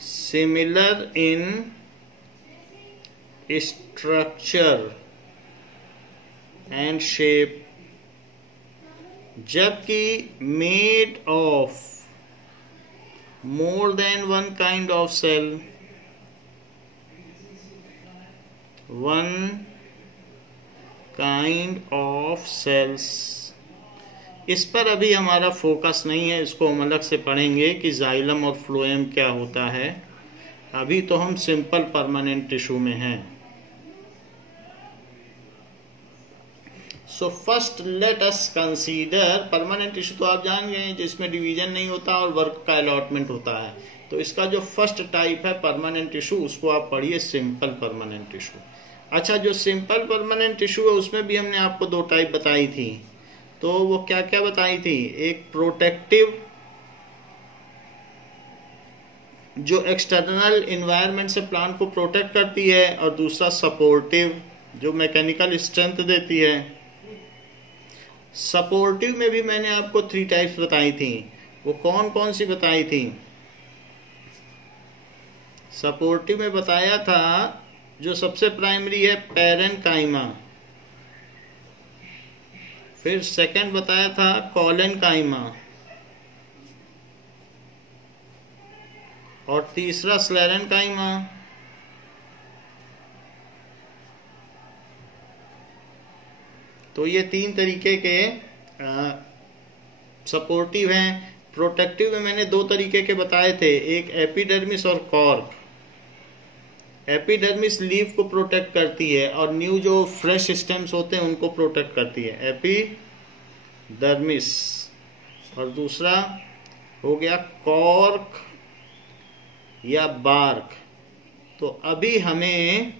similar in structure and shape, जबकि made of more than one kind of cell, one kind of cells. इस पर अभी हमारा फोकस नहीं है, इसको हम अलग से पढ़ेंगे कि जाइलम और फ्लोएम क्या होता है। अभी तो हम सिंपल परमानेंट टिश्यू में हैं। So first let us consider permanent tissue. तो आप जान गए जिसमें डिवीजन नहीं होता और वर्क का अलॉटमेंट होता है। तो इसका जो फर्स्ट टाइप है परमानेंट टिश्यू, उसको आप पढ़िए सिंपल परमानेंट टिश्यू। अच्छा, जो सिंपल परमानेंट टिश्यू है उसमें भी हमने आपको दो टाइप बताई थी। तो वो क्या क्या बताई थी? एक प्रोटेक्टिव, जो एक्सटर्नल इन्वायरमेंट से प्लांट को प्रोटेक्ट करती है, और दूसरा सपोर्टिव, जो मैकेनिकल स्ट्रेंथ देती है। सपोर्टिव में भी मैंने आपको 3 टाइप्स बताई थी। वो कौन कौन सी बताई थी? सपोर्टिव में बताया था जो सबसे प्राइमरी है पैरेन्काइमा, फिर सेकंड बताया था कॉलेनकाइमा, और तीसरा स्लेरेनकाइमा। तो ये 3 तरीके के सपोर्टिव हैं। प्रोटेक्टिव में मैंने 2 तरीके के बताए थे, एक एपिडर्मिस और कॉर्क। एपिडर्मिस लीफ को प्रोटेक्ट करती है और न्यू जो फ्रेश स्टेम्स होते हैं उनको प्रोटेक्ट करती है, एपिडर्मिस। और दूसरा हो गया कॉर्क या बार्क। तो अभी हमें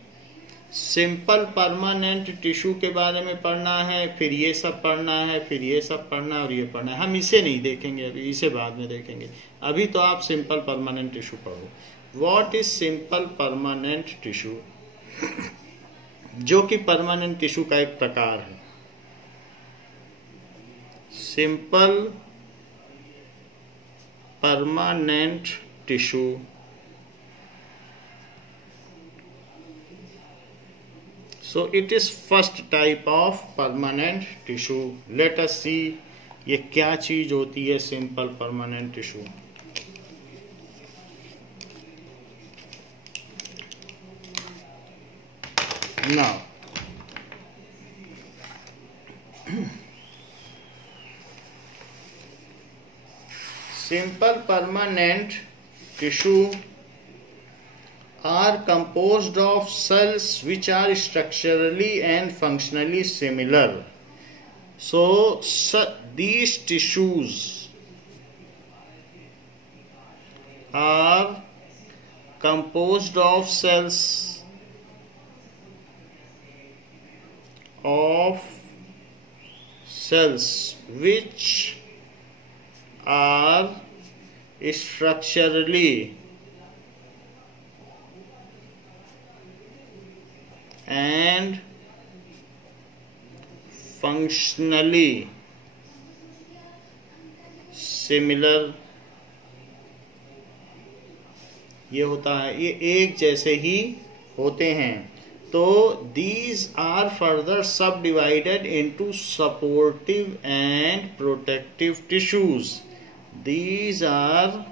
सिंपल परमानेंट टिश्यू के बारे में पढ़ना है, फिर ये सब पढ़ना है, फिर ये सब पढ़ना है, और ये पढ़ना है। हम इसे नहीं देखेंगे अभी, इसे बाद में देखेंगे। अभी तो आप सिंपल परमानेंट टिश्यू पढ़ो। What is simple permanent tissue? जो कि परमानेंट टिश्यू का एक प्रकार है। Simple permanent tissue so it is first type of permanent tissue. Let us see ये क्या चीज होती है simple permanent tissue. Now simple permanent tissue are composed of cells which are structurally and functionally similar. So these tissues are composed of cells which are structurally and functionally similar। ये होता है, ये एक जैसे ही होते हैं। तो these are further subdivided into supportive and protective tissues. These are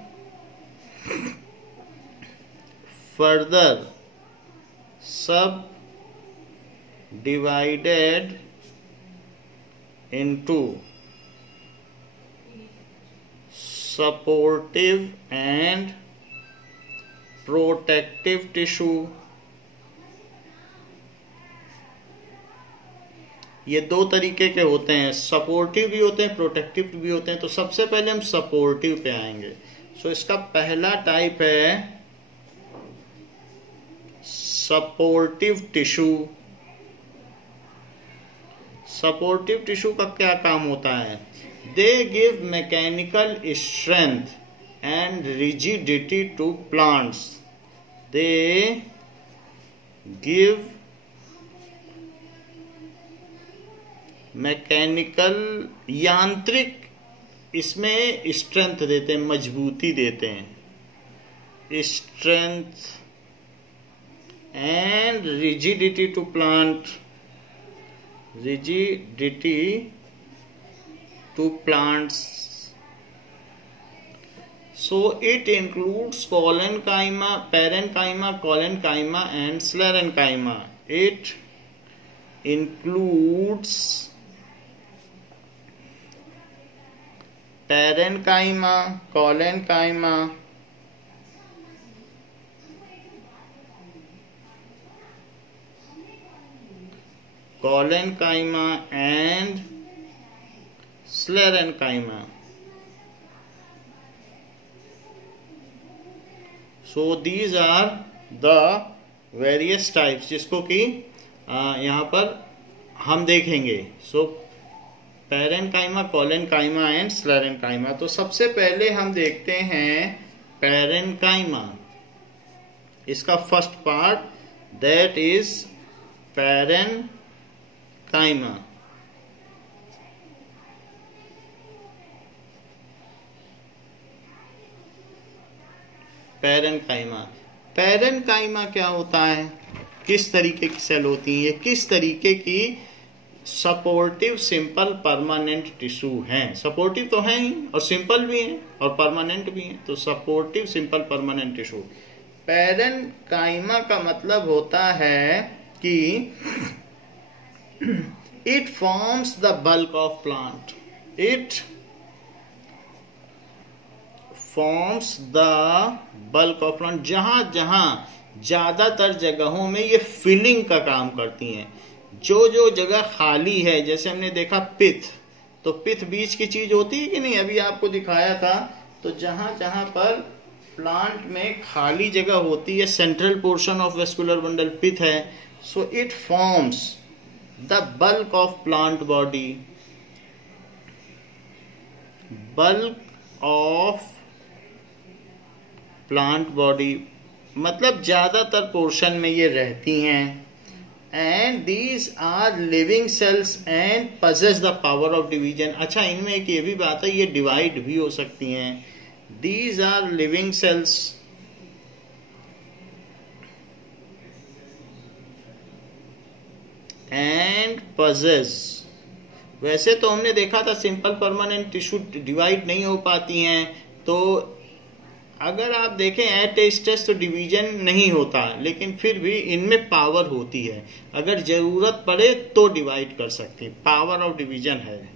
further subdivided into supportive and protective tissue. ये दो तरीके के होते हैं, सपोर्टिव भी होते हैं, प्रोटेक्टिव भी होते हैं। तो सबसे पहले हम सपोर्टिव पे आएंगे। सो इसका पहला टाइप है सपोर्टिव टिश्यू। सपोर्टिव टिश्यू का क्या काम होता है? They give mechanical strength and rigidity to plants. They give mechanical यांत्रिक इसमें स्ट्रेंथ देते हैं, मजबूती देते हैं, strength and rigidity to plant, rigidity to plants. So it includes collenchyma, parenchyma, collenchyma and sclerenchyma. It includes parenchyma, collenchyma, and sclerenchyma. So these are the various types जिसको कि यहाँ पर हम देखेंगे. So parenchyma, collenchyma and sclerenchyma. तो सबसे पहले हम देखते हैं पैरेनकाइमा. इसका first part that is parenchyma. Parenchyma. Parenchyma क्या होता है? किस तरीके की सेल होती है? ये किस तरीके की सपोर्टिव सिंपल परमानेंट टिश्यू हैं. सपोर्टिव तो हैं ही और सिंपल भी हैं और परमानेंट भी हैं. तो supportive simple permanent tissue. Parenchyma का मतलब होता है कि it forms the bulk of plant. It forms the bulk of plant. जहां जहां ज्यादातर जगहों में ये फिलिंग का काम करती हैं. जो जगह खाली है, जैसे हमने देखा पिथ, तो पिथ बीच की चीज होती है कि नहीं, अभी आपको दिखाया था. तो जहां जहां पर प्लांट में खाली जगह होती है, central portion of vascular bundle pith है. So it forms the bulk of plant body. Bulk of plant body मतलब ज्यादातर पोर्शन में ये रहती हैं. And these are living cells and possess the power of division. अच्छा, इनमें एक ये भी बात है, ये डिवाइड भी हो सकती हैं. These are living cells and possess. वैसे तो हमने देखा था सिंपल परमानेंट टिश्यू डिवाइड नहीं हो पाती हैं. तो अगर आप देखें एट ए स्टेज तो डिवीजन नहीं होता, लेकिन फिर भी इनमें पावर होती है. अगर जरूरत पड़े तो डिवाइड कर सकती है. पावर ऑफ डिवीजन है.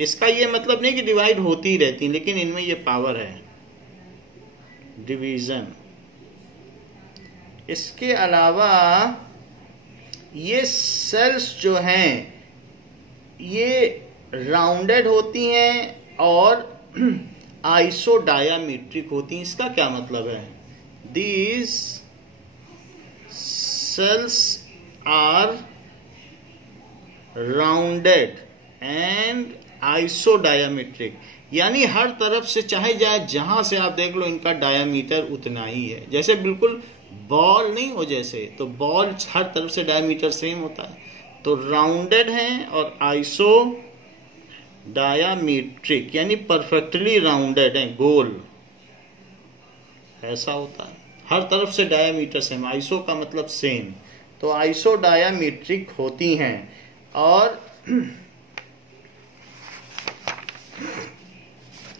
इसका ये मतलब नहीं कि डिवाइड होती ही रहती, लेकिन इनमें ये पावर है डिवीजन. इसके अलावा ये सेल्स जो हैं ये राउंडेड होती हैं और आइसोडायामीट्रिक होती हैं. इसका क्या मतलब है? These cells are rounded and isodiametric. यानी हर तरफ से चाहे जाए जहां से आप देख लो, इनका डायामीटर उतना ही है. जैसे बिल्कुल बॉल नहीं हो जैसे, तो बॉल हर तरफ से डायामीटर सेम होता है. तो राउंडेड हैं और आइसो डायामीट्रिक यानी परफेक्टली राउंडेड है, गोल ऐसा होता है. हर तरफ से डायामीटर सेम. आइसो का मतलब सेम. तो आइसो डायामीट्रिक होती हैं. और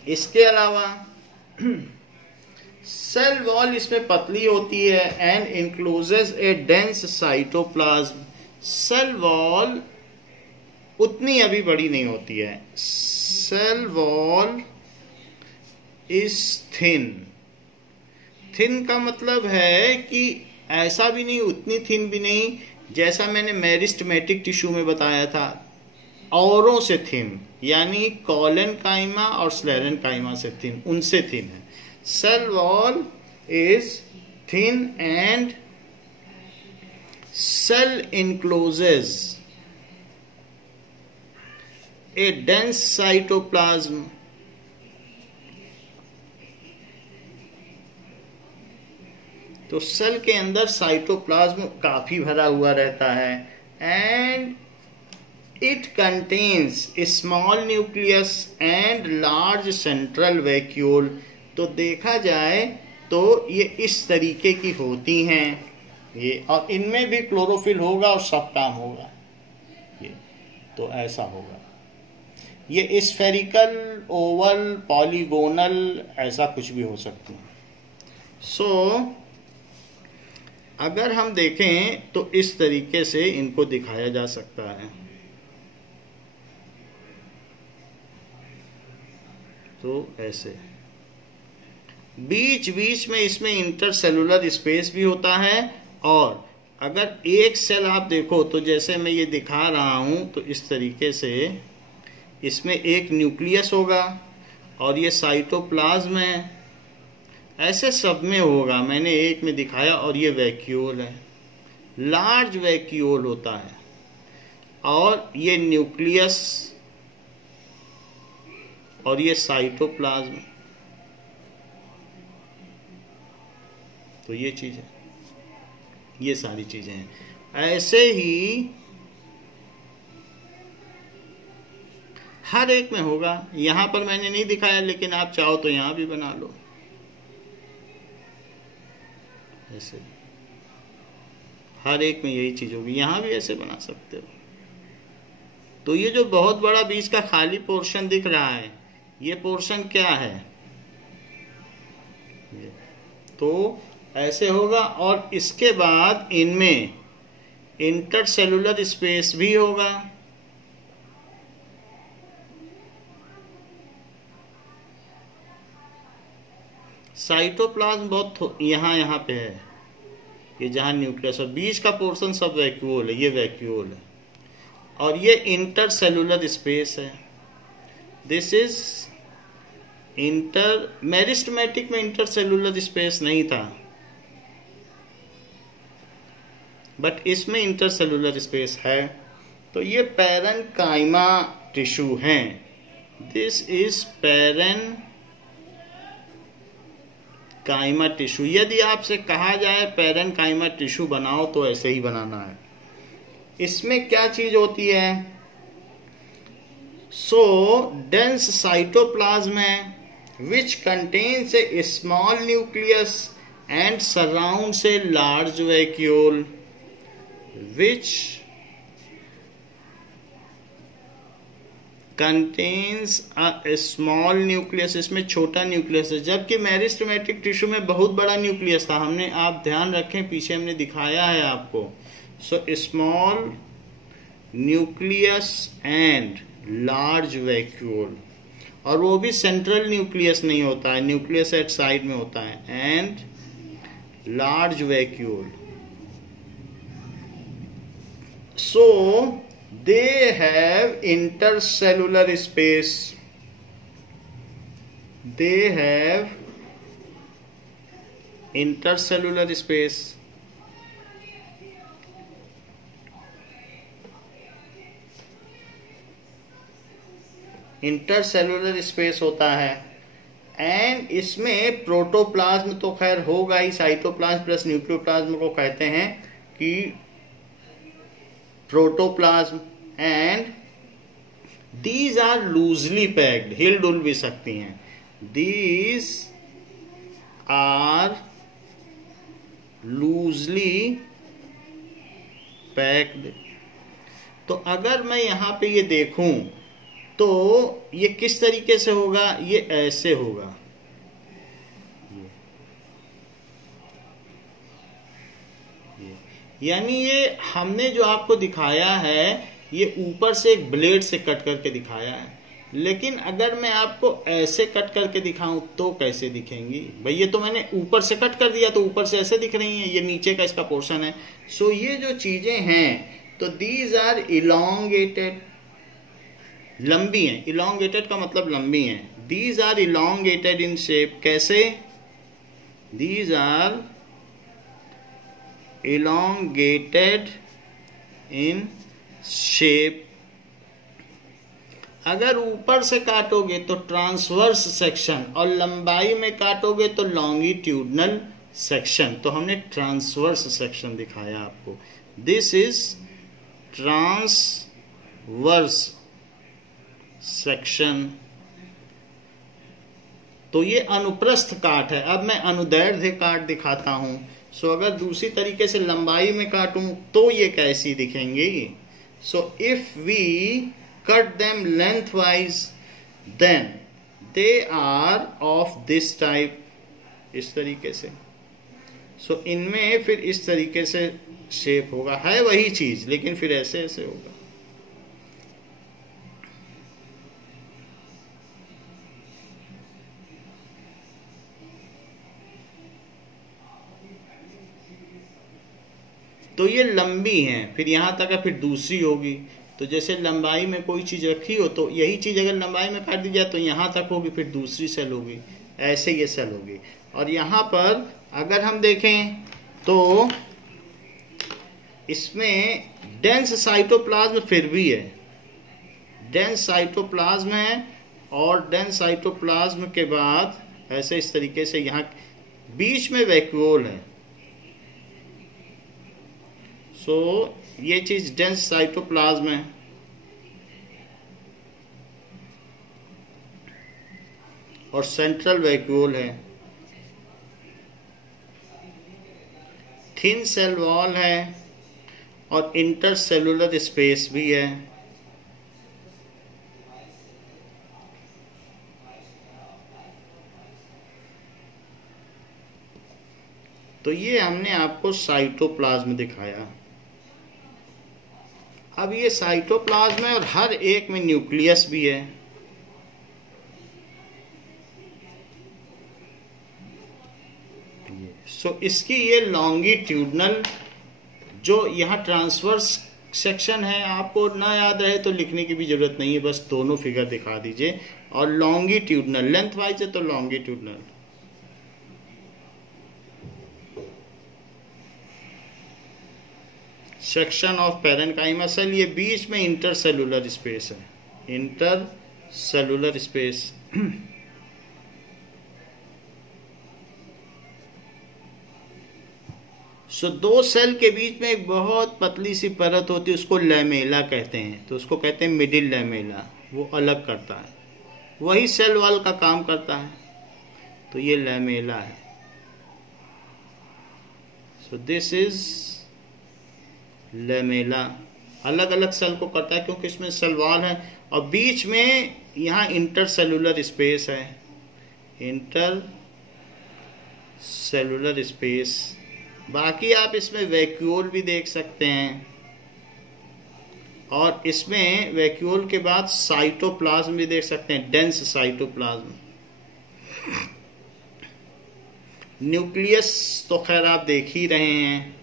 इसके अलावा सेल वॉल इसमें पतली होती है and encloses a dense cytoplasm. Cell wall उतनी अभी बड़ी नहीं होती है। Cell wall is thin. Thin का मतलब है कि ऐसा भी नहीं, उतनी थिन भी नहीं, जैसा मैंने मेरिस्टेमेटिक टिश्यू में बताया था, औरों से थिन, यानी कॉलेनकाइमा और स्लेरेनकाइमा से थिन, उनसे थिन है। Cell wall is thin and cell encloses a dense cytoplasm. तो सेल के अंदर साइटोप्लाज्म काफी भरा हुआ रहता है and it contains a small nucleus and large central vacuole. तो देखा जाए तो ये इस तरीके की होती हैं ये, और इनमें भी क्लोरोफिल होगा और सब काम होगा ये, तो ऐसा होगा। ये स्फेरिकल, ओवल, पॉलीगोनल, ऐसा कुछ भी हो सकती है। सो अगर हम देखें तो इस तरीके से इनको दिखाया जा सकता है। तो ऐसे बीच बीच में इसमें इंटरसेलुलर स्पेस भी होता है, और अगर एक सेल आप देखो तो जैसे मैं ये दिखा रहा हूं, तो इस तरीके से इसमें एक न्यूक्लियस होगा और ये साइटोप्लाज्म है, ऐसे सब में होगा। मैंने एक में दिखाया, और ये वैक्यूल है, लार्ज वैक्यूल होता है, और ये न्यूक्लियस और ये साइटोप्लाज्म। तो ये चीज है, ये सारी चीजें हैं। ऐसे ही हर एक में होगा। यहां पर मैंने नहीं दिखाया, लेकिन आप चाहो तो यहां भी बना लो ऐसे। हर एक में यही चीज होगी, यहां भी ऐसे बना सकते हो। तो ये जो बहुत बड़ा बीच का खाली पोर्शन दिख रहा है, ये पोर्शन क्या है? तो ऐसे होगा, और इसके बाद इनमें इंटरसेलुलर स्पेस भी होगा। साइटोप्लाज्म बहुत यहाँ पे है, ये जहां न्यूक्लियस, और बीच का पोर्शन सब वैक्यूल है, ये वैक्यूल है, और ये इंटरसेलुलर स्पेस है। दिस इज मेरिस्टेमेटिक में इंटरसेलुलर स्पेस नहीं था, बट इसमें इंटरसेलुलर स्पेस है। तो ये पैरेन्काइमा टिश्यू है। This is parenchyma tissue. यदि आपसे कहा जाए पैरेन्काइमा टिश्यू बनाओ, तो ऐसे ही बनाना है। इसमें क्या चीज होती है? सो डेंस साइटोप्लाज्म है which contains a small nucleus and surrounds a large vacuole which contains a small nucleus। इसमें छोटा न्यूक्लियस है, जबकि मेरिस्टेमेटिक टिश्यू में बहुत बड़ा न्यूक्लियस था। हमने, आप ध्यान रखें, पीछे हमने दिखाया है आपको। So small nucleus and large vacuole, और वो भी सेंट्रल न्यूक्लियस नहीं होता है, न्यूक्लियस एट साइड में होता है, and large vacuole. So they have intercellular space, they have intercellular space. Intercellular space होता है, एंड इसमें प्रोटोप्लाज्म तो खैर होगा ही, साइटोप्लाज्म प्लस न्यूक्लियोप्लाज्म को कहते हैं कि protoplasm, and these are loosely packed, हिल डुल भी सकती हैं। These are loosely packed. तो अगर मैं यहां पे ये देखूं तो ये किस तरीके से होगा? ये ऐसे होगा, यानी ये हमने जो आपको दिखाया है ये ऊपर से एक ब्लेड से कट करके दिखाया है, लेकिन अगर मैं आपको ऐसे कट करके दिखाऊं तो कैसे दिखेंगी भाई? ये तो मैंने ऊपर से कट कर दिया तो ऊपर से ऐसे दिख रही हैं, ये नीचे का इसका पोर्शन है। सो ये जो चीजें हैं तो दीज आर इलोंगेटेड, लंबी हैं। इलोंगेटेड का मतलब लंबी हैं। These are elongated in shape. कैसे? These are elongated in shape। अगर ऊपर से काटोगे तो ट्रांसवर्स सेक्शन और लंबाई में काटोगे तो लॉन्गिट्यूडनल सेक्शन। तो हमने ट्रांसवर्स सेक्शन दिखाया आपको। This is transverse section. तो ये अनुप्रस्थ काट है। अब मैं अनुदैर्ध्य काट दिखाता हूं। सो अगर दूसरी तरीके से लंबाई में काटूं तो ये कैसी दिखेंगी? So if we cut them lengthwise then they are of this type, इस तरीके से। सो इनमें फिर इस तरीके से शेप होगा, है वही चीज लेकिन फिर ऐसे ऐसे होगा। तो ये लंबी हैं, फिर यहां तक है, फिर दूसरी होगी। तो जैसे लंबाई में कोई चीज रखी हो तो यही चीज अगर लंबाई में काट दी जाए तो यहां तक होगी, फिर दूसरी सेल होगी, ऐसे ये सेल होगी। और यहां पर अगर हम देखें तो इसमें डेंस साइटोप्लाज्म फिर भी है, डेंस साइटोप्लाज्म है। और डेंस साइटोप्लाज्म के बाद ऐसे इस तरीके से यहां बीच में वैक्यूल है। तो ये चीज डेंस साइटोप्लाज्म है। और सेंट्रल वैक्यूल है। थिन सेल वॉल है और इंटरसेलुलर स्पेस भी है। तो ये हमने आपको साइटोप्लाज्म दिखाया। अब ये साइटोप्लाज्म है और हर एक में न्यूक्लियस भी है। सो इसकी ये लॉन्गिट्यूडनल, जो यहाँ ट्रांसवर्स सेक्शन है, आपको ना याद रहे तो लिखने की भी जरूरत नहीं है, बस दोनों फिगर दिखा दीजिए। और लॉन्गिट्यूडनल लेंथ वाइज है तो longitudinal. Section of parenchyma cell, ये बीच में इंटरसेलुलर स्पेस है, इंटरसेलुलर स्पेस। सो दो सेल के बीच में एक बहुत पतली सी परत होती है, उसको लैमेला कहते हैं। तो उसको कहते हैं मिडिल लैमेला, वो अलग करता है, वही सेल वॉल का काम करता है। तो ये लैमेला है। सो दिस इज लैमेला। अलग अलग सेल को करता है क्योंकि इसमें सेल वॉल है और बीच में यहाँ इंटरसेलुलर स्पेस है, इंटरसेलुलर स्पेस। बाकी आप इसमें वैक्यूल भी देख सकते हैं और इसमें वैक्यूल के बाद साइटोप्लाज्म भी देख सकते हैं, डेंस साइटोप्लाज्म। न्यूक्लियस तो खैर आप देख ही रहे हैं,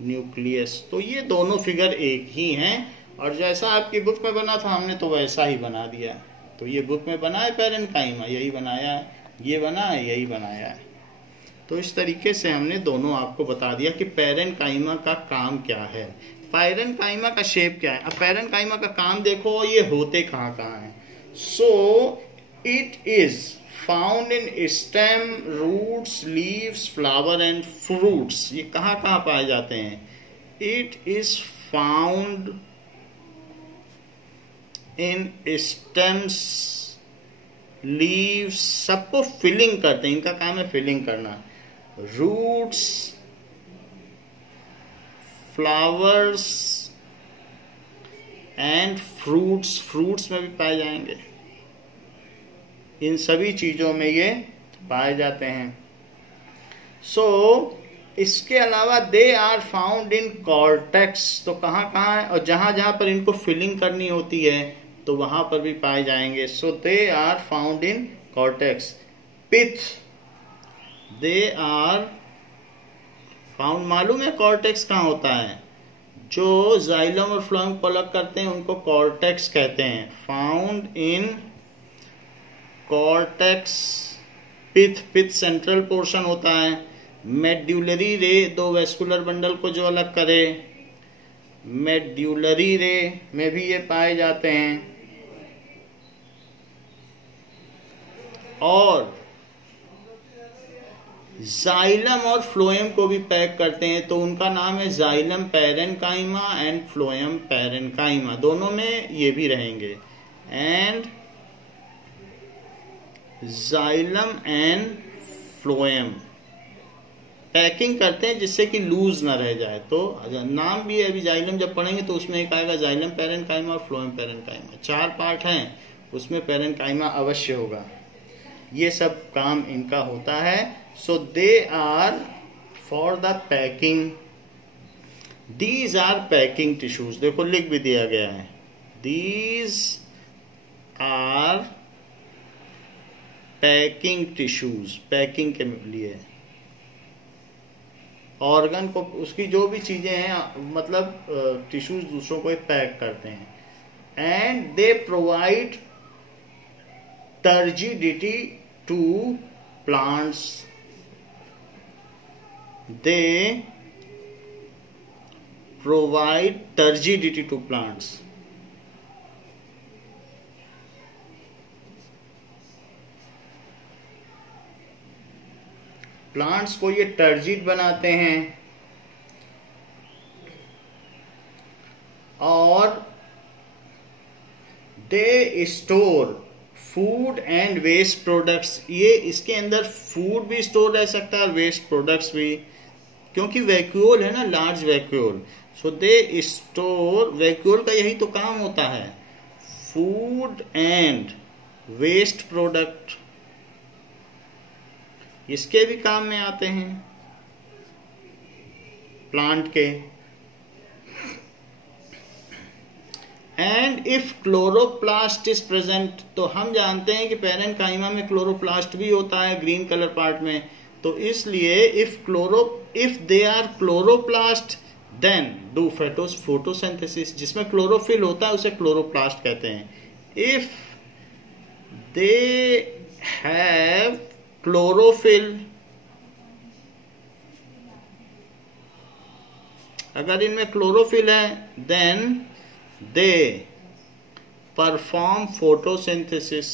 न्यूक्लियस। तो ये दोनों फिगर एक ही हैं और जैसा आपकी बुक में बना था हमने तो वैसा ही बना दिया। तो ये बुक में बना है पैरेन्काइमा, यही बनाया है, ये बना है, यही बनाया है। तो इस तरीके से हमने दोनों आपको बता दिया कि पैरेन्काइमा का काम क्या है, पैरेन्काइमा का शेप क्या है। अब पैरेन्काइमा का काम देखो, ये होते कहाँ कहाँ है। So it is found in stem, roots, leaves, flower and fruits. ये कहाँ कहाँ पाए जाते हैं? It is found in stems, leaves, सबको फिलिंग करते हैं, इनका काम है फिलिंग करना। Roots, flowers and fruits, fruits में भी पाए जाएंगे। इन सभी चीजों में ये पाए जाते हैं। सो इसके अलावा they are found in cortex, तो कहाँ कहाँ है, और जहां जहां पर इनको फिलिंग करनी होती है तो वहां पर भी पाए जाएंगे। So they are found in cortex. Pith, they are found, मालूम है कॉर्टेक्स कहाँ होता है? जो जाइलम और फ्लोएम को अलग करते हैं उनको कॉर्टेक्स कहते हैं। Found in cortex. Pith, pith central portion होता है। मेड्यूलरी रे, दो वेस्कुलर बंडल को जो अलग करे, मेड्यूलरी रे में भी ये पाए जाते हैं। और जाइलम और फ्लोएम को भी पैक करते हैं, तो उनका नाम है xylem parenchyma and phloem parenchyma, दोनों में ये भी रहेंगे। And xylem and phloem packing करते हैं जिससे कि लूज ना रह जाए। तो नाम भी है, अभी जाइलम जब पढ़ेंगे तो उसमें एक आएगा जाइलम पैरेन्काइमा और फ्लोएम पैरेन्काइमा, 4 पार्ट हैं, उसमें पैरेन्काइमा अवश्य होगा। ये सब काम इनका होता है। So they are for the packing, these are packing tissues, देखो लिख भी दिया गया है, these are packing tissues, packing के लिए ऑर्गन को, उसकी जो भी चीजें हैं, मतलब टिश्यूज दूसरों को पैक करते हैं। And they provide turgidity to plants, they provide turgidity to plants। Plants को ये टर्जिड बनाते हैं और they store food and waste products, ये इसके अंदर फूड भी स्टोर रह सकता है और वेस्ट प्रोडक्ट्स भी, क्योंकि वैक्यूल है ना, large vacuole. So they store, vacuole का यही तो काम होता है, फूड एंड वेस्ट प्रोडक्ट इसके भी काम में आते हैं प्लांट के। And if chloroplast is present, तो हम जानते हैं कि पैरेन्काइमा में क्लोरोप्लास्ट भी होता है ग्रीन कलर पार्ट में, तो इसलिए if they are chloroplast then do photosynthesis, जिसमें क्लोरोफिल होता है उसे क्लोरोप्लास्ट कहते हैं। इफ दे हैव क्लोरोफिल, अगर इनमें क्लोरोफिल है then they perform photosynthesis।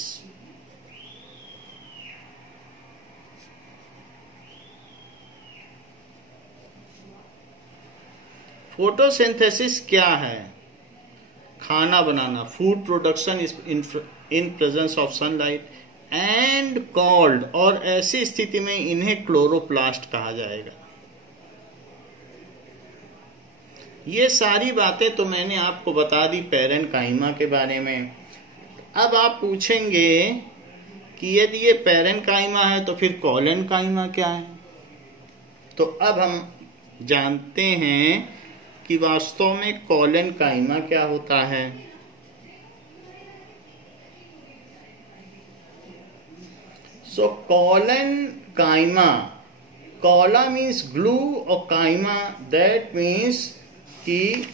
Photosynthesis क्या है? खाना बनाना, food production in presence of sunlight and cold, और ऐसी स्थिति में इन्हें क्लोरोप्लास्ट कहा जाएगा। ये सारी बातें तो मैंने आपको बता दी पैरेन्काइमा के बारे में। अब आप पूछेंगे कि यदि ये पैरेन्काइमा है तो फिर कॉलेनकाइमा क्या है? तो अब हम जानते हैं कि वास्तव में कॉलेनकाइमा क्या होता है। सो कॉलेनकाइमा, कॉला मीन्स ग्लू और काइमा दैट मीन्स की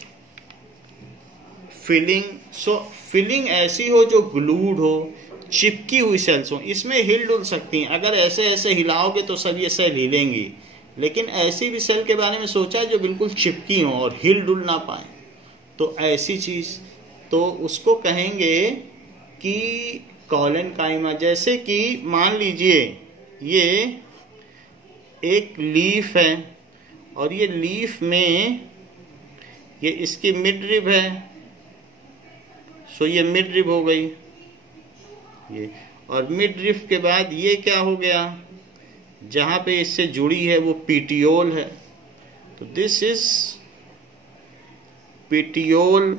फिलिंग। सो फिलिंग ऐसी हो जो ग्लूड हो, चिपकी हुई सेल्स हो, इसमें हिल डुल सकती हैं। अगर ऐसे ऐसे हिलाओगे तो सब ये सेल हिलेंगी, लेकिन ऐसी भी सेल के बारे में सोचा है जो बिल्कुल चिपकी हो और हिल डुल ना पाए, तो ऐसी चीज, तो उसको कहेंगे कि कॉलेनकाइमा। जैसे कि मान लीजिए ये एक लीफ है और ये लीफ में ये इसकी मिड रिब है, सो ये मिड रिब हो गई ये, और मिड रिब के बाद ये क्या हो गया, जहां पे इससे जुड़ी है वो पीटियोल है, तो this is petiole,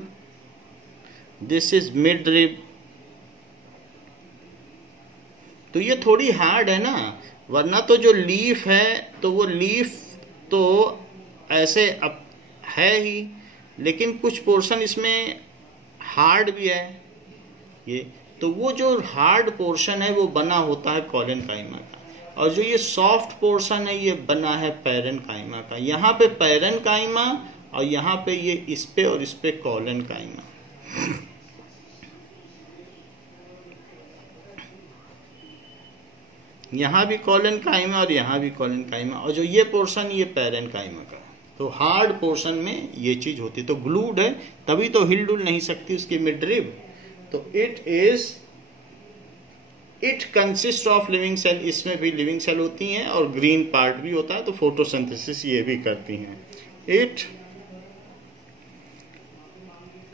this is mid rib. तो ये थोड़ी हार्ड है ना, वरना तो जो लीफ है तो वो लीफ तो ऐसे अब है ही, लेकिन कुछ पोर्शन इसमें हार्ड भी है ये। तो वो जो हार्ड पोर्शन है वो बना होता है कॉलेनकाइमा का, और जो ये सॉफ्ट पोर्शन है ये बना है पैरेनकाइमा का। यहाँ पे पैरेनकाइमा और यहाँ पे ये इस पे और इस पे कॉलेनकाइमा। यहाँ भी कॉलेनकाइमा और यहाँ भी कॉलेनकाइमा, और जो ये पोर्शन ये पैरेनकाइमा का। तो हार्ड पोर्शन में ये चीज होती, तो ग्लूड है तभी तो हिल डुल नहीं सकती उसकी मिडरिब। तो it consist of living cell, इसमें भी लिविंग सेल होती हैं और ग्रीन पार्ट भी होता है, तो फोटोसिंथेसिस ये भी करती हैं। It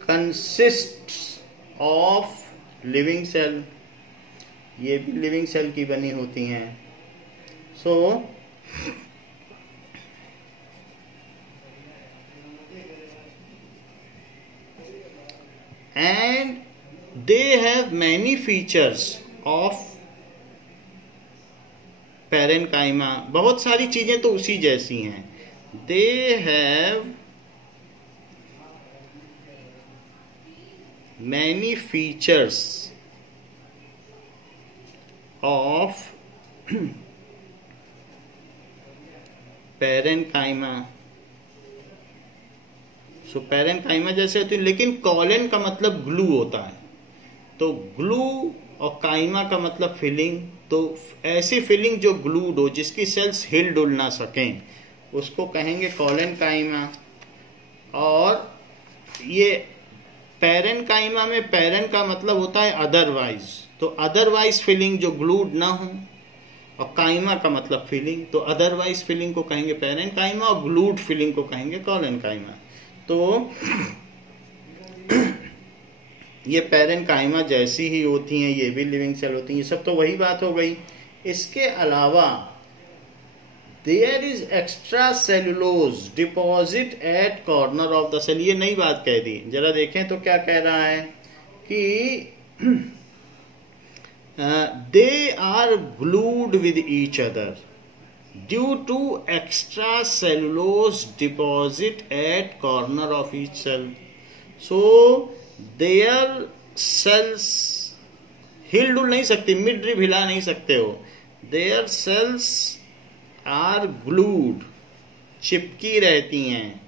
consist of living cell, ये भी लिविंग सेल की बनी होती हैं। So and they have many features of parenchyma, बहुत सारी चीजें तो उसी जैसी हैं। They have many features of parenchyma. So parenchyma जैसे होती है, लेकिन कॉलेन का मतलब ग्लू होता है, तो ग्लू और काइमा का मतलब फिलिंग। तो ऐसी फिलिंग जो ग्लूड हो, जिसकी सेल्स हिल डुल ना सकें, उसको कहेंगे कॉलेनकाइमा। और ये पैरेनकाइमा में पैरेन का मतलब होता है अदरवाइज, तो अदरवाइज फिलिंग जो ग्लूड ना हो, और काइमा का मतलब फिलिंग, तो अदरवाइज फिलिंग को कहेंगे पैरेनकाइमा और ग्लूड फिलिंग को कहेंगे कॉलेनकाइमा। तो ये पैरेनकाइमा जैसी ही होती हैं, ये भी लिविंग सेल होती हैं, ये सब तो वही बात हो गई। इसके अलावा there is extra cellulose deposit at corner of the cell, ये नई बात कह दी। जरा देखें तो क्या कह रहा है कि they are glued with each other due to extra cellulose deposit at corner of each cell. So their cells हिल डुल नहीं सकती, मिडरिब हिला नहीं सकते हो। देयर सेल्स आर ग्लूड, चिपकी रहती हैं,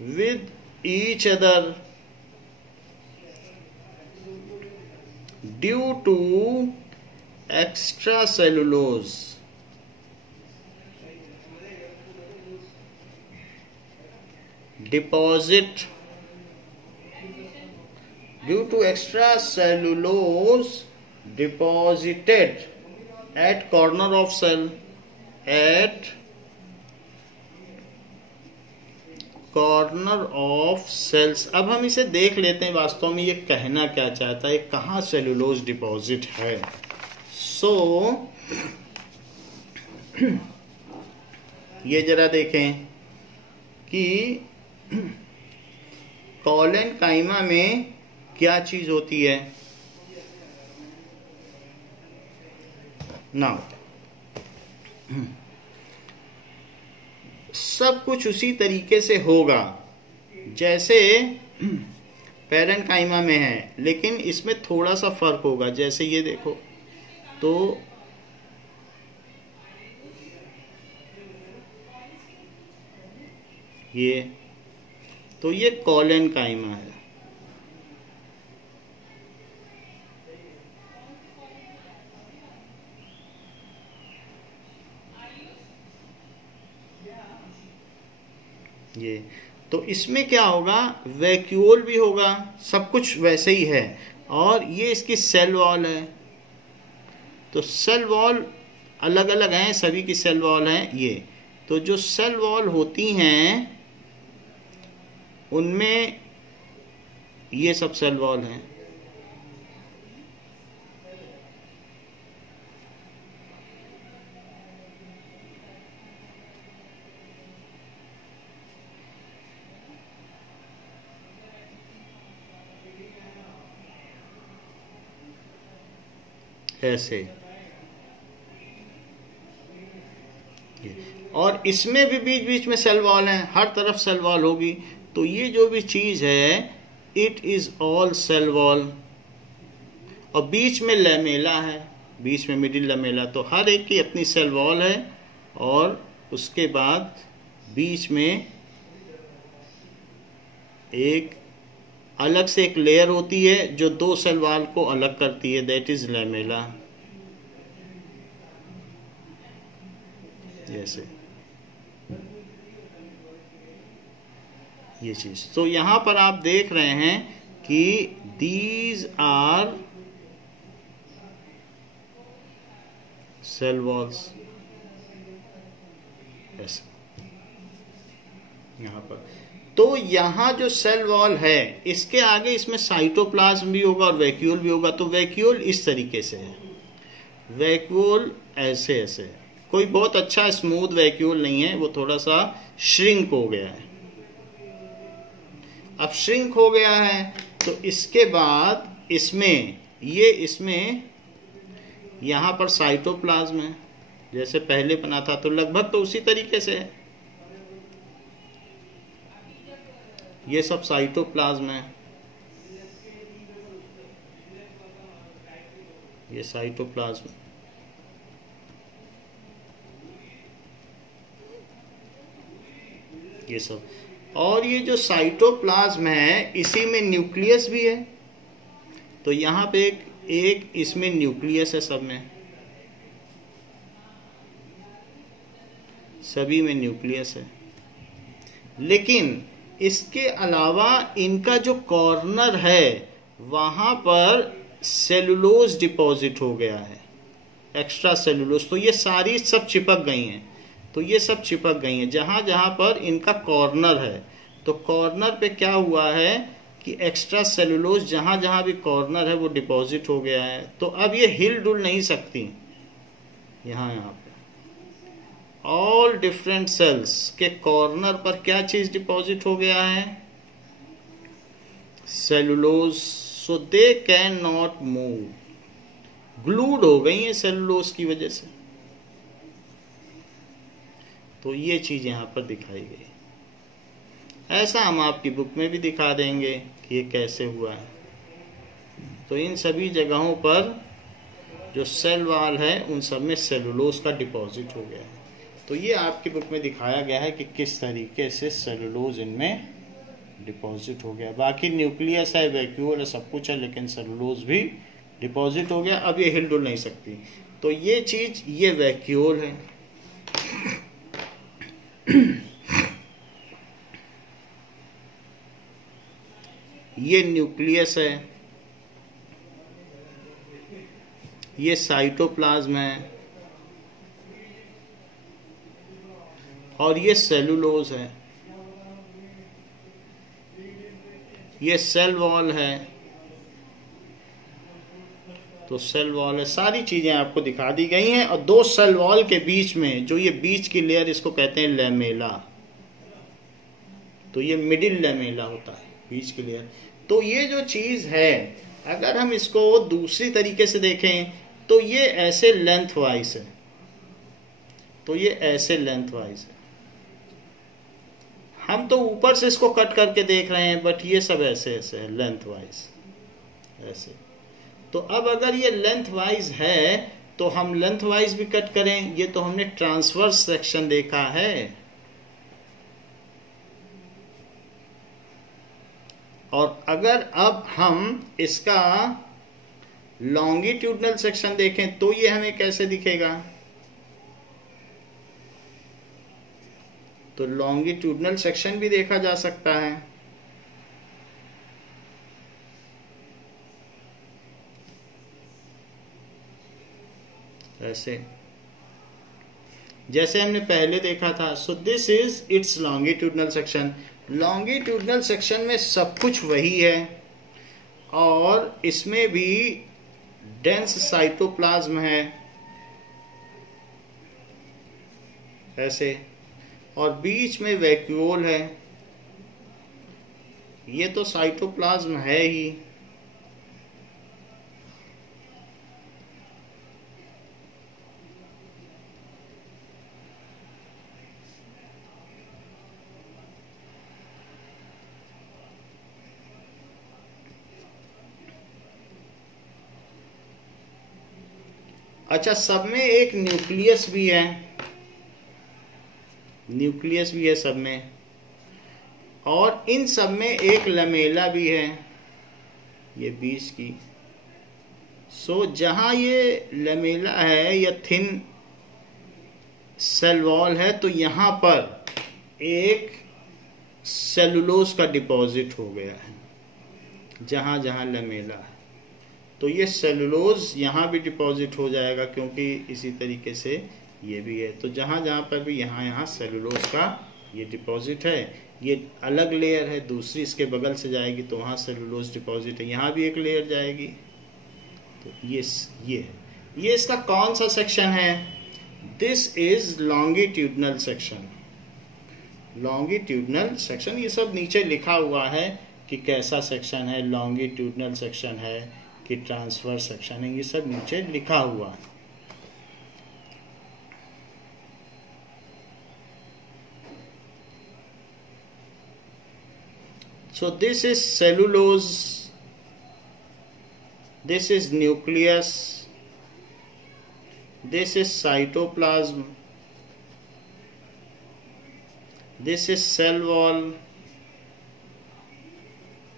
with each other due to extra cellulose deposit, due to extra cellulose deposited at corner of cell, at corner of cells। अब हम इसे देख लेते हैं वास्तव में ये कहना क्या चाहता है, कहाँ सेलुलोज डिपॉजिट है। सो ये जरा देखें कि कॉलेनकाइमा में क्या चीज होती है ना। सब कुछ उसी तरीके से होगा जैसे पैरेनकाइमा में है, लेकिन इसमें थोड़ा सा फर्क होगा। जैसे ये देखो तो ये कॉलेनकाइमा है, ये तो इसमें क्या होगा, वैक्यूल भी होगा, सब कुछ वैसे ही है। और ये इसकी सेल वॉल है, तो सेल वॉल अलग अलग हैं, सभी की सेल वॉल हैं ये। तो जो सेल वॉल होती हैं उनमें ये सब सेल वॉल हैं। ऐसे और इसमें भी बीच बीच में सेल वॉल है, हर तरफ सेल वॉल होगी। तो ये जो भी चीज है it is all cell wall. और बीच में लैमेला है, बीच में मिडिल लैमेला, तो हर एक की अपनी सेल वॉल है। और उसके बाद बीच में एक अलग से एक लेयर होती है जो दो सेल वॉल को अलग करती है, दैट इज लैमेला। जैसे ये चीज, तो यहां पर आप देख रहे हैं कि दीज आर सेल वॉल्स, ऐसे यहां पर। तो यहां जो सेल वॉल है इसके आगे इसमें साइटोप्लाज्म भी होगा और वैक्यूल भी होगा। तो वैक्यूल इस तरीके से है, वैक्यूल ऐसे ऐसे, कोई बहुत अच्छा स्मूथ वैक्यूल नहीं है, वो थोड़ा सा श्रिंक हो गया है। अब श्रिंक हो गया है तो इसके बाद इसमें इसमें यहां पर साइटोप्लाज्म है जैसे पहले बना था, तो लगभग तो उसी तरीके से है। ये सब साइटोप्लाज्म है, ये साइटोप्लाज्म, ये सब। और ये जो साइटोप्लाज्म है इसी में न्यूक्लियस भी है। तो यहां पे एक इसमें न्यूक्लियस है, सब में, सभी में न्यूक्लियस है। लेकिन इसके अलावा इनका जो कॉर्नर है वहां पर सेलुलोज डिपॉजिट हो गया है, एक्स्ट्रा सेलुलोज। तो ये सारी सब चिपक गई हैं, तो ये सब चिपक गई हैं जहां जहां पर इनका कॉर्नर है। तो कॉर्नर पे क्या हुआ है कि एक्स्ट्रा सेलुलोज जहां जहां भी कॉर्नर है वो डिपॉजिट हो गया है। तो अब ये हिल डुल नहीं सकती। यहाँ पे ऑल डिफरेंट सेल्स के कॉर्नर पर क्या चीज डिपॉजिट हो गया है, cellulose. So they can not move, glued हो गई है सेलुलोज की वजह से। तो ये चीज यहां पर दिखाई गई। ऐसा हम आपकी बुक में भी दिखा देंगे कि ये कैसे हुआ है। तो इन सभी जगहों पर जो सेल वॉल है उन सब में सेलुलोज का डिपॉजिट हो गया है। तो ये आपकी बुक में दिखाया गया है कि किस तरीके से सेलुलोज इनमें डिपॉजिट हो गया। बाकी न्यूक्लियस है, वैक्यूल है, सब कुछ है, लेकिन सेलुलोज भी डिपॉजिट हो गया। अब ये हिल डुल नहीं सकती। तो ये चीज, ये वैक्यूल है। ये न्यूक्लियस है, ये साइटोप्लाज्म है, और ये सेलुलोज है, ये सेल वॉल है। तो सेल वॉल है, सारी चीजें आपको दिखा दी गई हैं। और दो सेल वॉल के बीच में जो ये बीच की लेयर, इसको कहते हैं लैमेला। तो ये मिडिल लैमेला होता है, बीच की लेयर। तो ये जो चीज है, अगर हम इसको दूसरी तरीके से देखें तो ये ऐसे लेंथ वाइज है, तो ये ऐसे लेंथ वाइज है। हम तो ऊपर से इसको कट करके देख रहे हैं, बट ये सब ऐसे ऐसे है, लेंथ वाइज ऐसे। तो अब अगर ये लेंथ वाइज है तो हम लेंथ वाइज भी कट करें। ये तो हमने ट्रांसवर्स सेक्शन देखा है। और अगर अब हम इसका लॉन्गिट्यूडनल सेक्शन देखें तो ये हमें कैसे दिखेगा। तो लॉन्गिट्यूडनल सेक्शन भी देखा जा सकता है। ऐसे जैसे हमने पहले देखा था। सो this is it's longitudinal section. Longitudinal section में सब कुछ वही है और इसमें भी डेंस साइटोप्लाज्म है ऐसे, और बीच में वैक्यूल है। ये तो साइटोप्लाज्म है ही। अच्छा, सब में एक न्यूक्लियस भी है, न्यूक्लियस भी है सब में, और इन सब में एक लमेला भी है, ये बीच की। सो जहां ये लमेला है या थिन सेल वॉल है, तो यहां पर एक सेलुलोज का डिपॉजिट हो गया है जहां जहां लमेला है। तो ये सेलुलोज यहां भी डिपॉजिट हो जाएगा, क्योंकि इसी तरीके से ये भी है। तो जहां जहां पर भी यहाँ सेलुलोज का ये डिपॉजिट है, ये अलग लेयर है, दूसरी इसके बगल से जाएगी तो वहाँ सेलुलोज डिपॉजिट है, यहाँ भी एक लेयर जाएगी। तो ये इसका कौन सा सेक्शन है? This is longitudinal section. Longitudinal section, ये सब नीचे लिखा हुआ है कि कैसा सेक्शन है, लॉन्गिट्यूडनल सेक्शन है कि ट्रांसवर्स सेक्शन है, ये सब नीचे लिखा हुआ है। So this is cellulose, this is nucleus, this is cytoplasm, this is cell wall,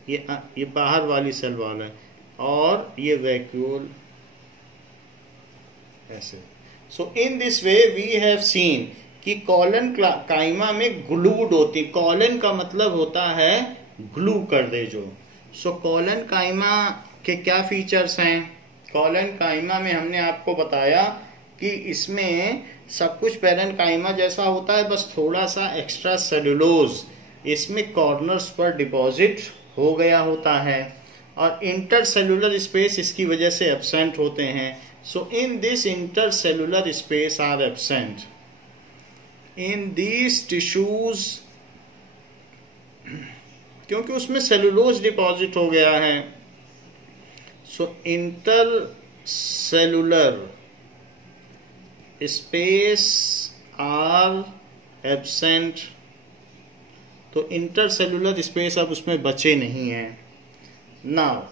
ये बाहर वाली सेल वॉल है, और ये वैक्यूल ऐसे। So in this way we have seen कि कॉलन काइमा में ग्लूड होती, कॉलन का मतलब होता है ग्लू कर दे जो। सो कॉलन काइमा के क्या फीचर्स हैं? कॉलन काइमा में हमने आपको बताया कि इसमें सब कुछ पैरेन्काइमा जैसा होता है, बस थोड़ा सा एक्स्ट्रा सेलुलोज इसमें कॉर्नर्स पर डिपॉजिट हो गया होता है, और इंटरसेलुलर स्पेस इसकी वजह से एब्सेंट होते हैं। So in this intercellular space are absent in these tissues, क्योंकि उसमें सेलुलोज डिपॉजिट हो गया है। So intercellular space are absent, तो इंटरसेलुलर स्पेस अब उसमें बचे नहीं है। Now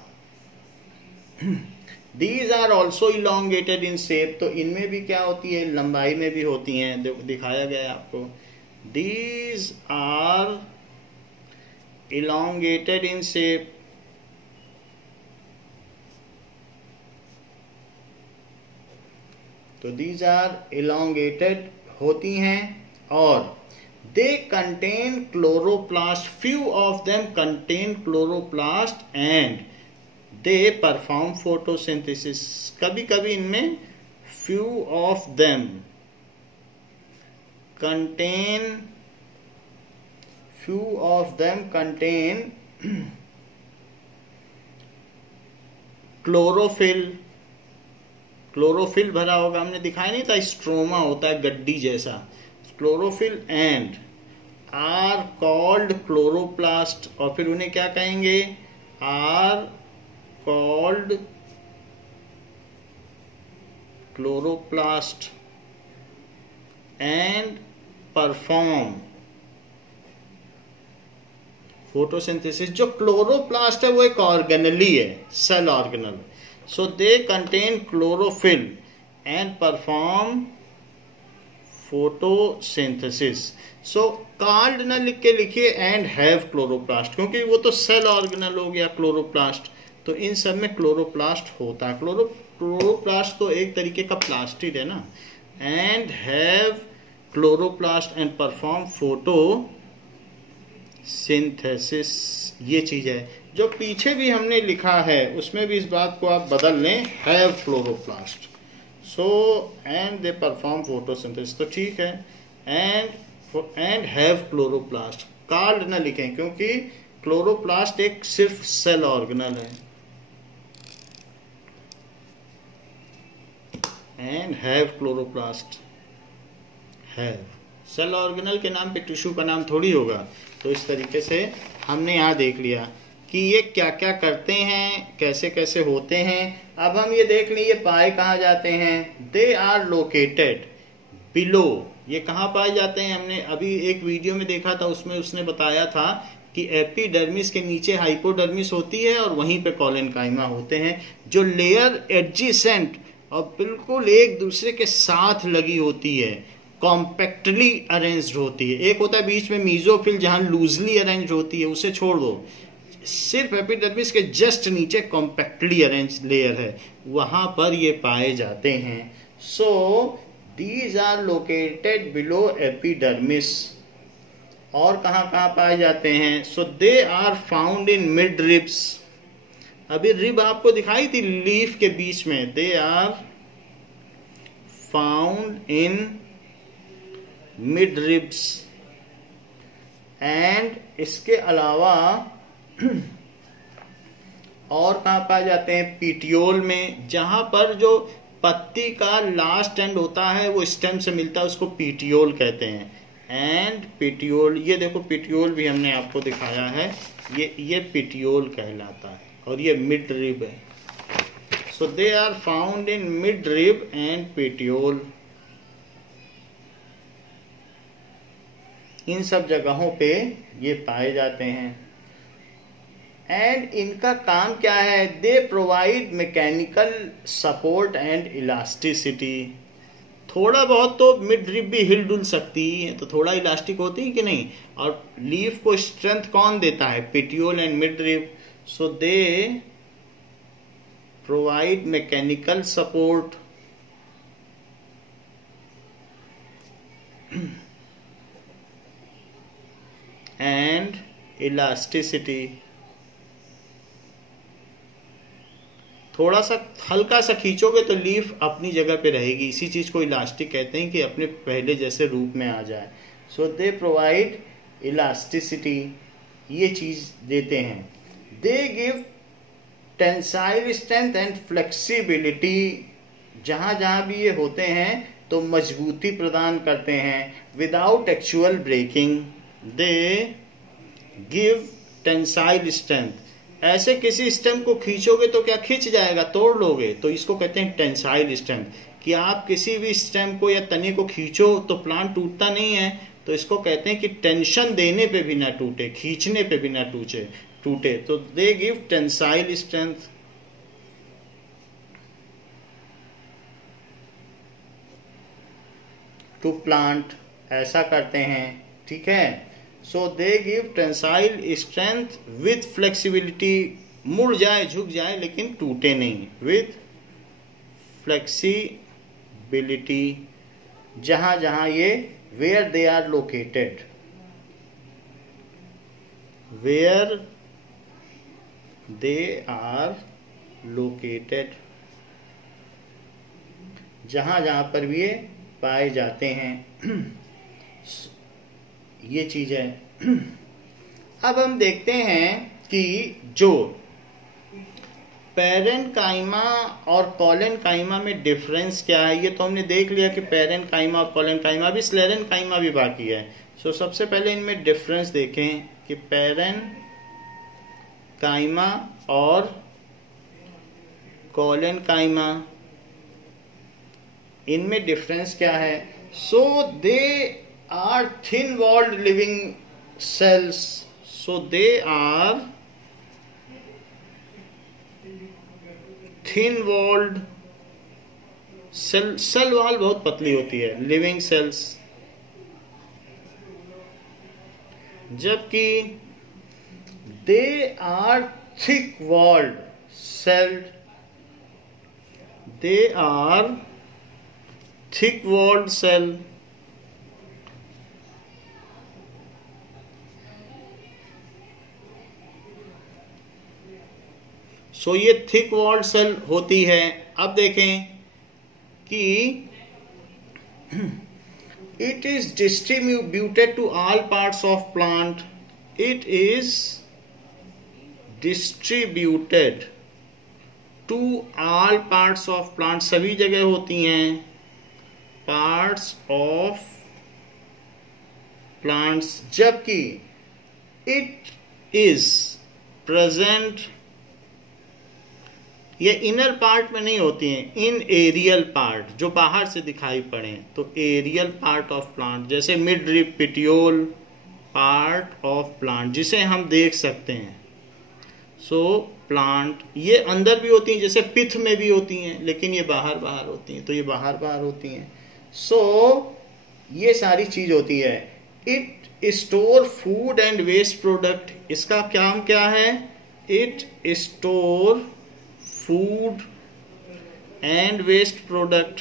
these are also elongated in shape, तो इनमें भी क्या होती है, लंबाई में भी होती हैं, दिखाया गया है आपको। These are elongated in shape, तो these are elongated होती हैं, और they contain chloroplast, few of them contain chloroplast and they perform photosynthesis। कभी कभी इनमें few of them contain chlorophyll, chlorophyll भरा होगा, हमने दिखाया नहीं था, स्ट्रोमा होता है गड्डी जैसा, chlorophyll, and are called chloroplast, और फिर उन्हें क्या कहेंगे, are called chloroplast and perform photosynthesis. जो क्लोरोप्लास्ट है वो एक ऑर्गेनली है, cell organelle. So they contain chlorophyll and perform photosynthesis. So called न लिख के लिखिए एंड हैव क्लोरोप्लास्ट, क्योंकि वो तो सेल ऑर्गेनल हो गया क्लोरोप्लास्ट, तो इन सब में क्लोरोप्लास्ट होता है। क्लोरोप्लास्ट तो एक तरीके का प्लास्टिड है ना। And have chloroplast and perform photo synthesis, ये चीज है। जो पीछे भी हमने लिखा है उसमें भी इस बात को आप बदल लें, have chloroplast. So and they perform photosynthesis, तो ठीक है, एंड हैव क्लोरोप्लास्ट, कॉल्ड ना लिखें, क्योंकि क्लोरोप्लास्ट एक सिर्फ सेल ऑर्गेनल है। And have chloroplast, have cell organelle के नाम पे टिश्यू का नाम थोड़ी होगा। तो इस तरीके से हमने यहाँ देख लिया कि ये क्या क्या करते हैं, कैसे कैसे होते हैं। अब हम ये देख लें, ये पाए कहाँ जाते हैं, दे आर लोकेटेड बिलो। ये कहाँ पाए जाते हैं, हमने अभी एक वीडियो में देखा था, उसमें उसने बताया था कि एपिडर्मिस के नीचे हाइपोडर्मिस होती है और वहीं पे कॉलेनकाइमा होते हैं। जो लेयर एडजेसेंट और बिल्कुल एक दूसरे के साथ लगी होती है, कॉम्पैक्टली अरेंज्ड होती है। एक होता है बीच में मीजोफिल जहां लूजली अरेंज होती है, उसे छोड़ दो, सिर्फ एपिडर्मिस के जस्ट नीचे कॉम्पैक्टली अरेंज लेयर है, वहां पर ये पाए जाते हैं। So these are located below epidermis. और कहां कहां पाए जाते हैं? So they are found in mid ribs. अभी रिब आपको दिखाई थी लीफ के बीच में, they are found in mid ribs. And इसके अलावा और कहां पाए जाते हैं? पीटियोल में, जहां पर जो पत्ती का लास्ट एंड होता है वो स्टेम से मिलता है, उसको पीटियोल कहते हैं। एंड पीटियोल, ये देखो पीटियोल भी हमने आपको दिखाया है, ये पीटियोल कहलाता है और ये मिड रिब है। So they are found in mid rib and petiole. इन सब जगहों पे ये पाए जाते हैं। एंड इनका काम क्या है? They provide mechanical support and elasticity. थोड़ा बहुत तो मिड रिब भी हिल डुल सकती है, तो थोड़ा इलास्टिक होती है कि नहीं। और लीफ को स्ट्रेंथ कौन देता है? Petiole and mid rib. So they provide mechanical support and elasticity. थोड़ा सा हल्का सा खींचोगे तो लीफ अपनी जगह पे रहेगी, इसी चीज को इलास्टिक कहते हैं कि अपने पहले जैसे रूप में आ जाए। सो दे प्रोवाइड इलास्टिसिटी, ये चीज देते हैं। दे give tensile strength and flexibility. जहां जहां भी ये होते हैं तो मजबूती प्रदान करते हैं। Without actual breaking they give tensile strength. ऐसे किसी स्टेम को खींचोगे तो क्या खींच जाएगा? तोड़ लोगे, तो इसको कहते हैं टेंसाइल स्ट्रेंथ। कि आप किसी भी स्टेम को या तने को खींचो तो प्लांट टूटता नहीं है, तो इसको कहते हैं कि टेंशन देने पे भी ना टूटे, खींचने पे भी ना टूटे। तो they give tensile strength. To plant, ऐसा करते हैं, ठीक है। So they give tensile strength with flexibility. मुड़ जाए, झुक जाए, लेकिन टूटे नहीं। विथ फ्लेक्सिबिलिटी, जहां जहां ये where they are located, where they are located, जहां जहां पर भी ये पाए जाते हैं। ये चीज है। अब हम देखते हैं कि जो पैरेन्काइमा और कॉलेन्काइमा में डिफरेंस क्या है। ये तो हमने देख लिया कि पैरेन्काइमा और कॉलेन्काइमा, भी स्लेरेन्काइमा भी बाकी है। सो सबसे पहले इनमें डिफरेंस देखें कि पैरेन्काइमा और कॉलेन्काइमा, इनमें डिफरेंस क्या है। So they are thin walled living cells. So they are thin walled cell wall बहुत पतली होती है, living cells। जबकि they are thick walled celled, they are thick walled cell। सो ये थिक वॉल्ड सेल होती है। अब देखें कि it is distributed to all parts of plant. It is distributed to all parts of plant, सभी जगह होती हैं पार्ट्स ऑफ प्लांट्स। जबकि इट इज प्रेजेंट, ये इनर पार्ट में नहीं होती हैं, इन एरियल पार्ट जो बाहर से दिखाई पड़े। तो एरियल पार्ट ऑफ प्लांट, जैसे mid rib petiole part of plant, जिसे हम देख सकते हैं। सो प्लांट, ये अंदर भी होती हैं, जैसे पिथ में भी होती हैं, लेकिन ये बाहर बाहर होती हैं, तो ये बाहर बाहर होती हैं। सो ये सारी चीज होती है। It store food and waste product, इसका काम क्या है? It store food and waste product.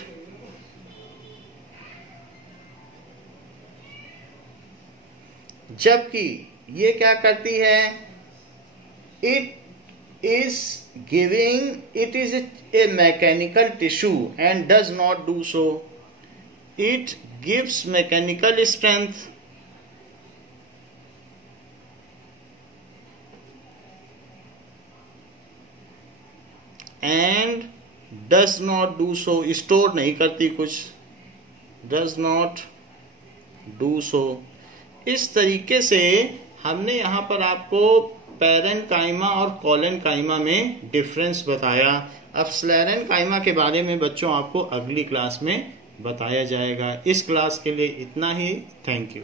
जबकि ये क्या करती है? It is a mechanical tissue and does not do so. It gives mechanical strength and does not do so, store नहीं करती कुछ, डज नॉट डू सो। इस तरीके से हमने यहाँ पर आपको पैरेन्काइमा और कोलेन्काइमा में डिफरेंस बताया। अब स्क्लेरेन्काइमा के बारे में बच्चों आपको अगली क्लास में बताया जाएगा। इस क्लास के लिए इतना ही। Thank you.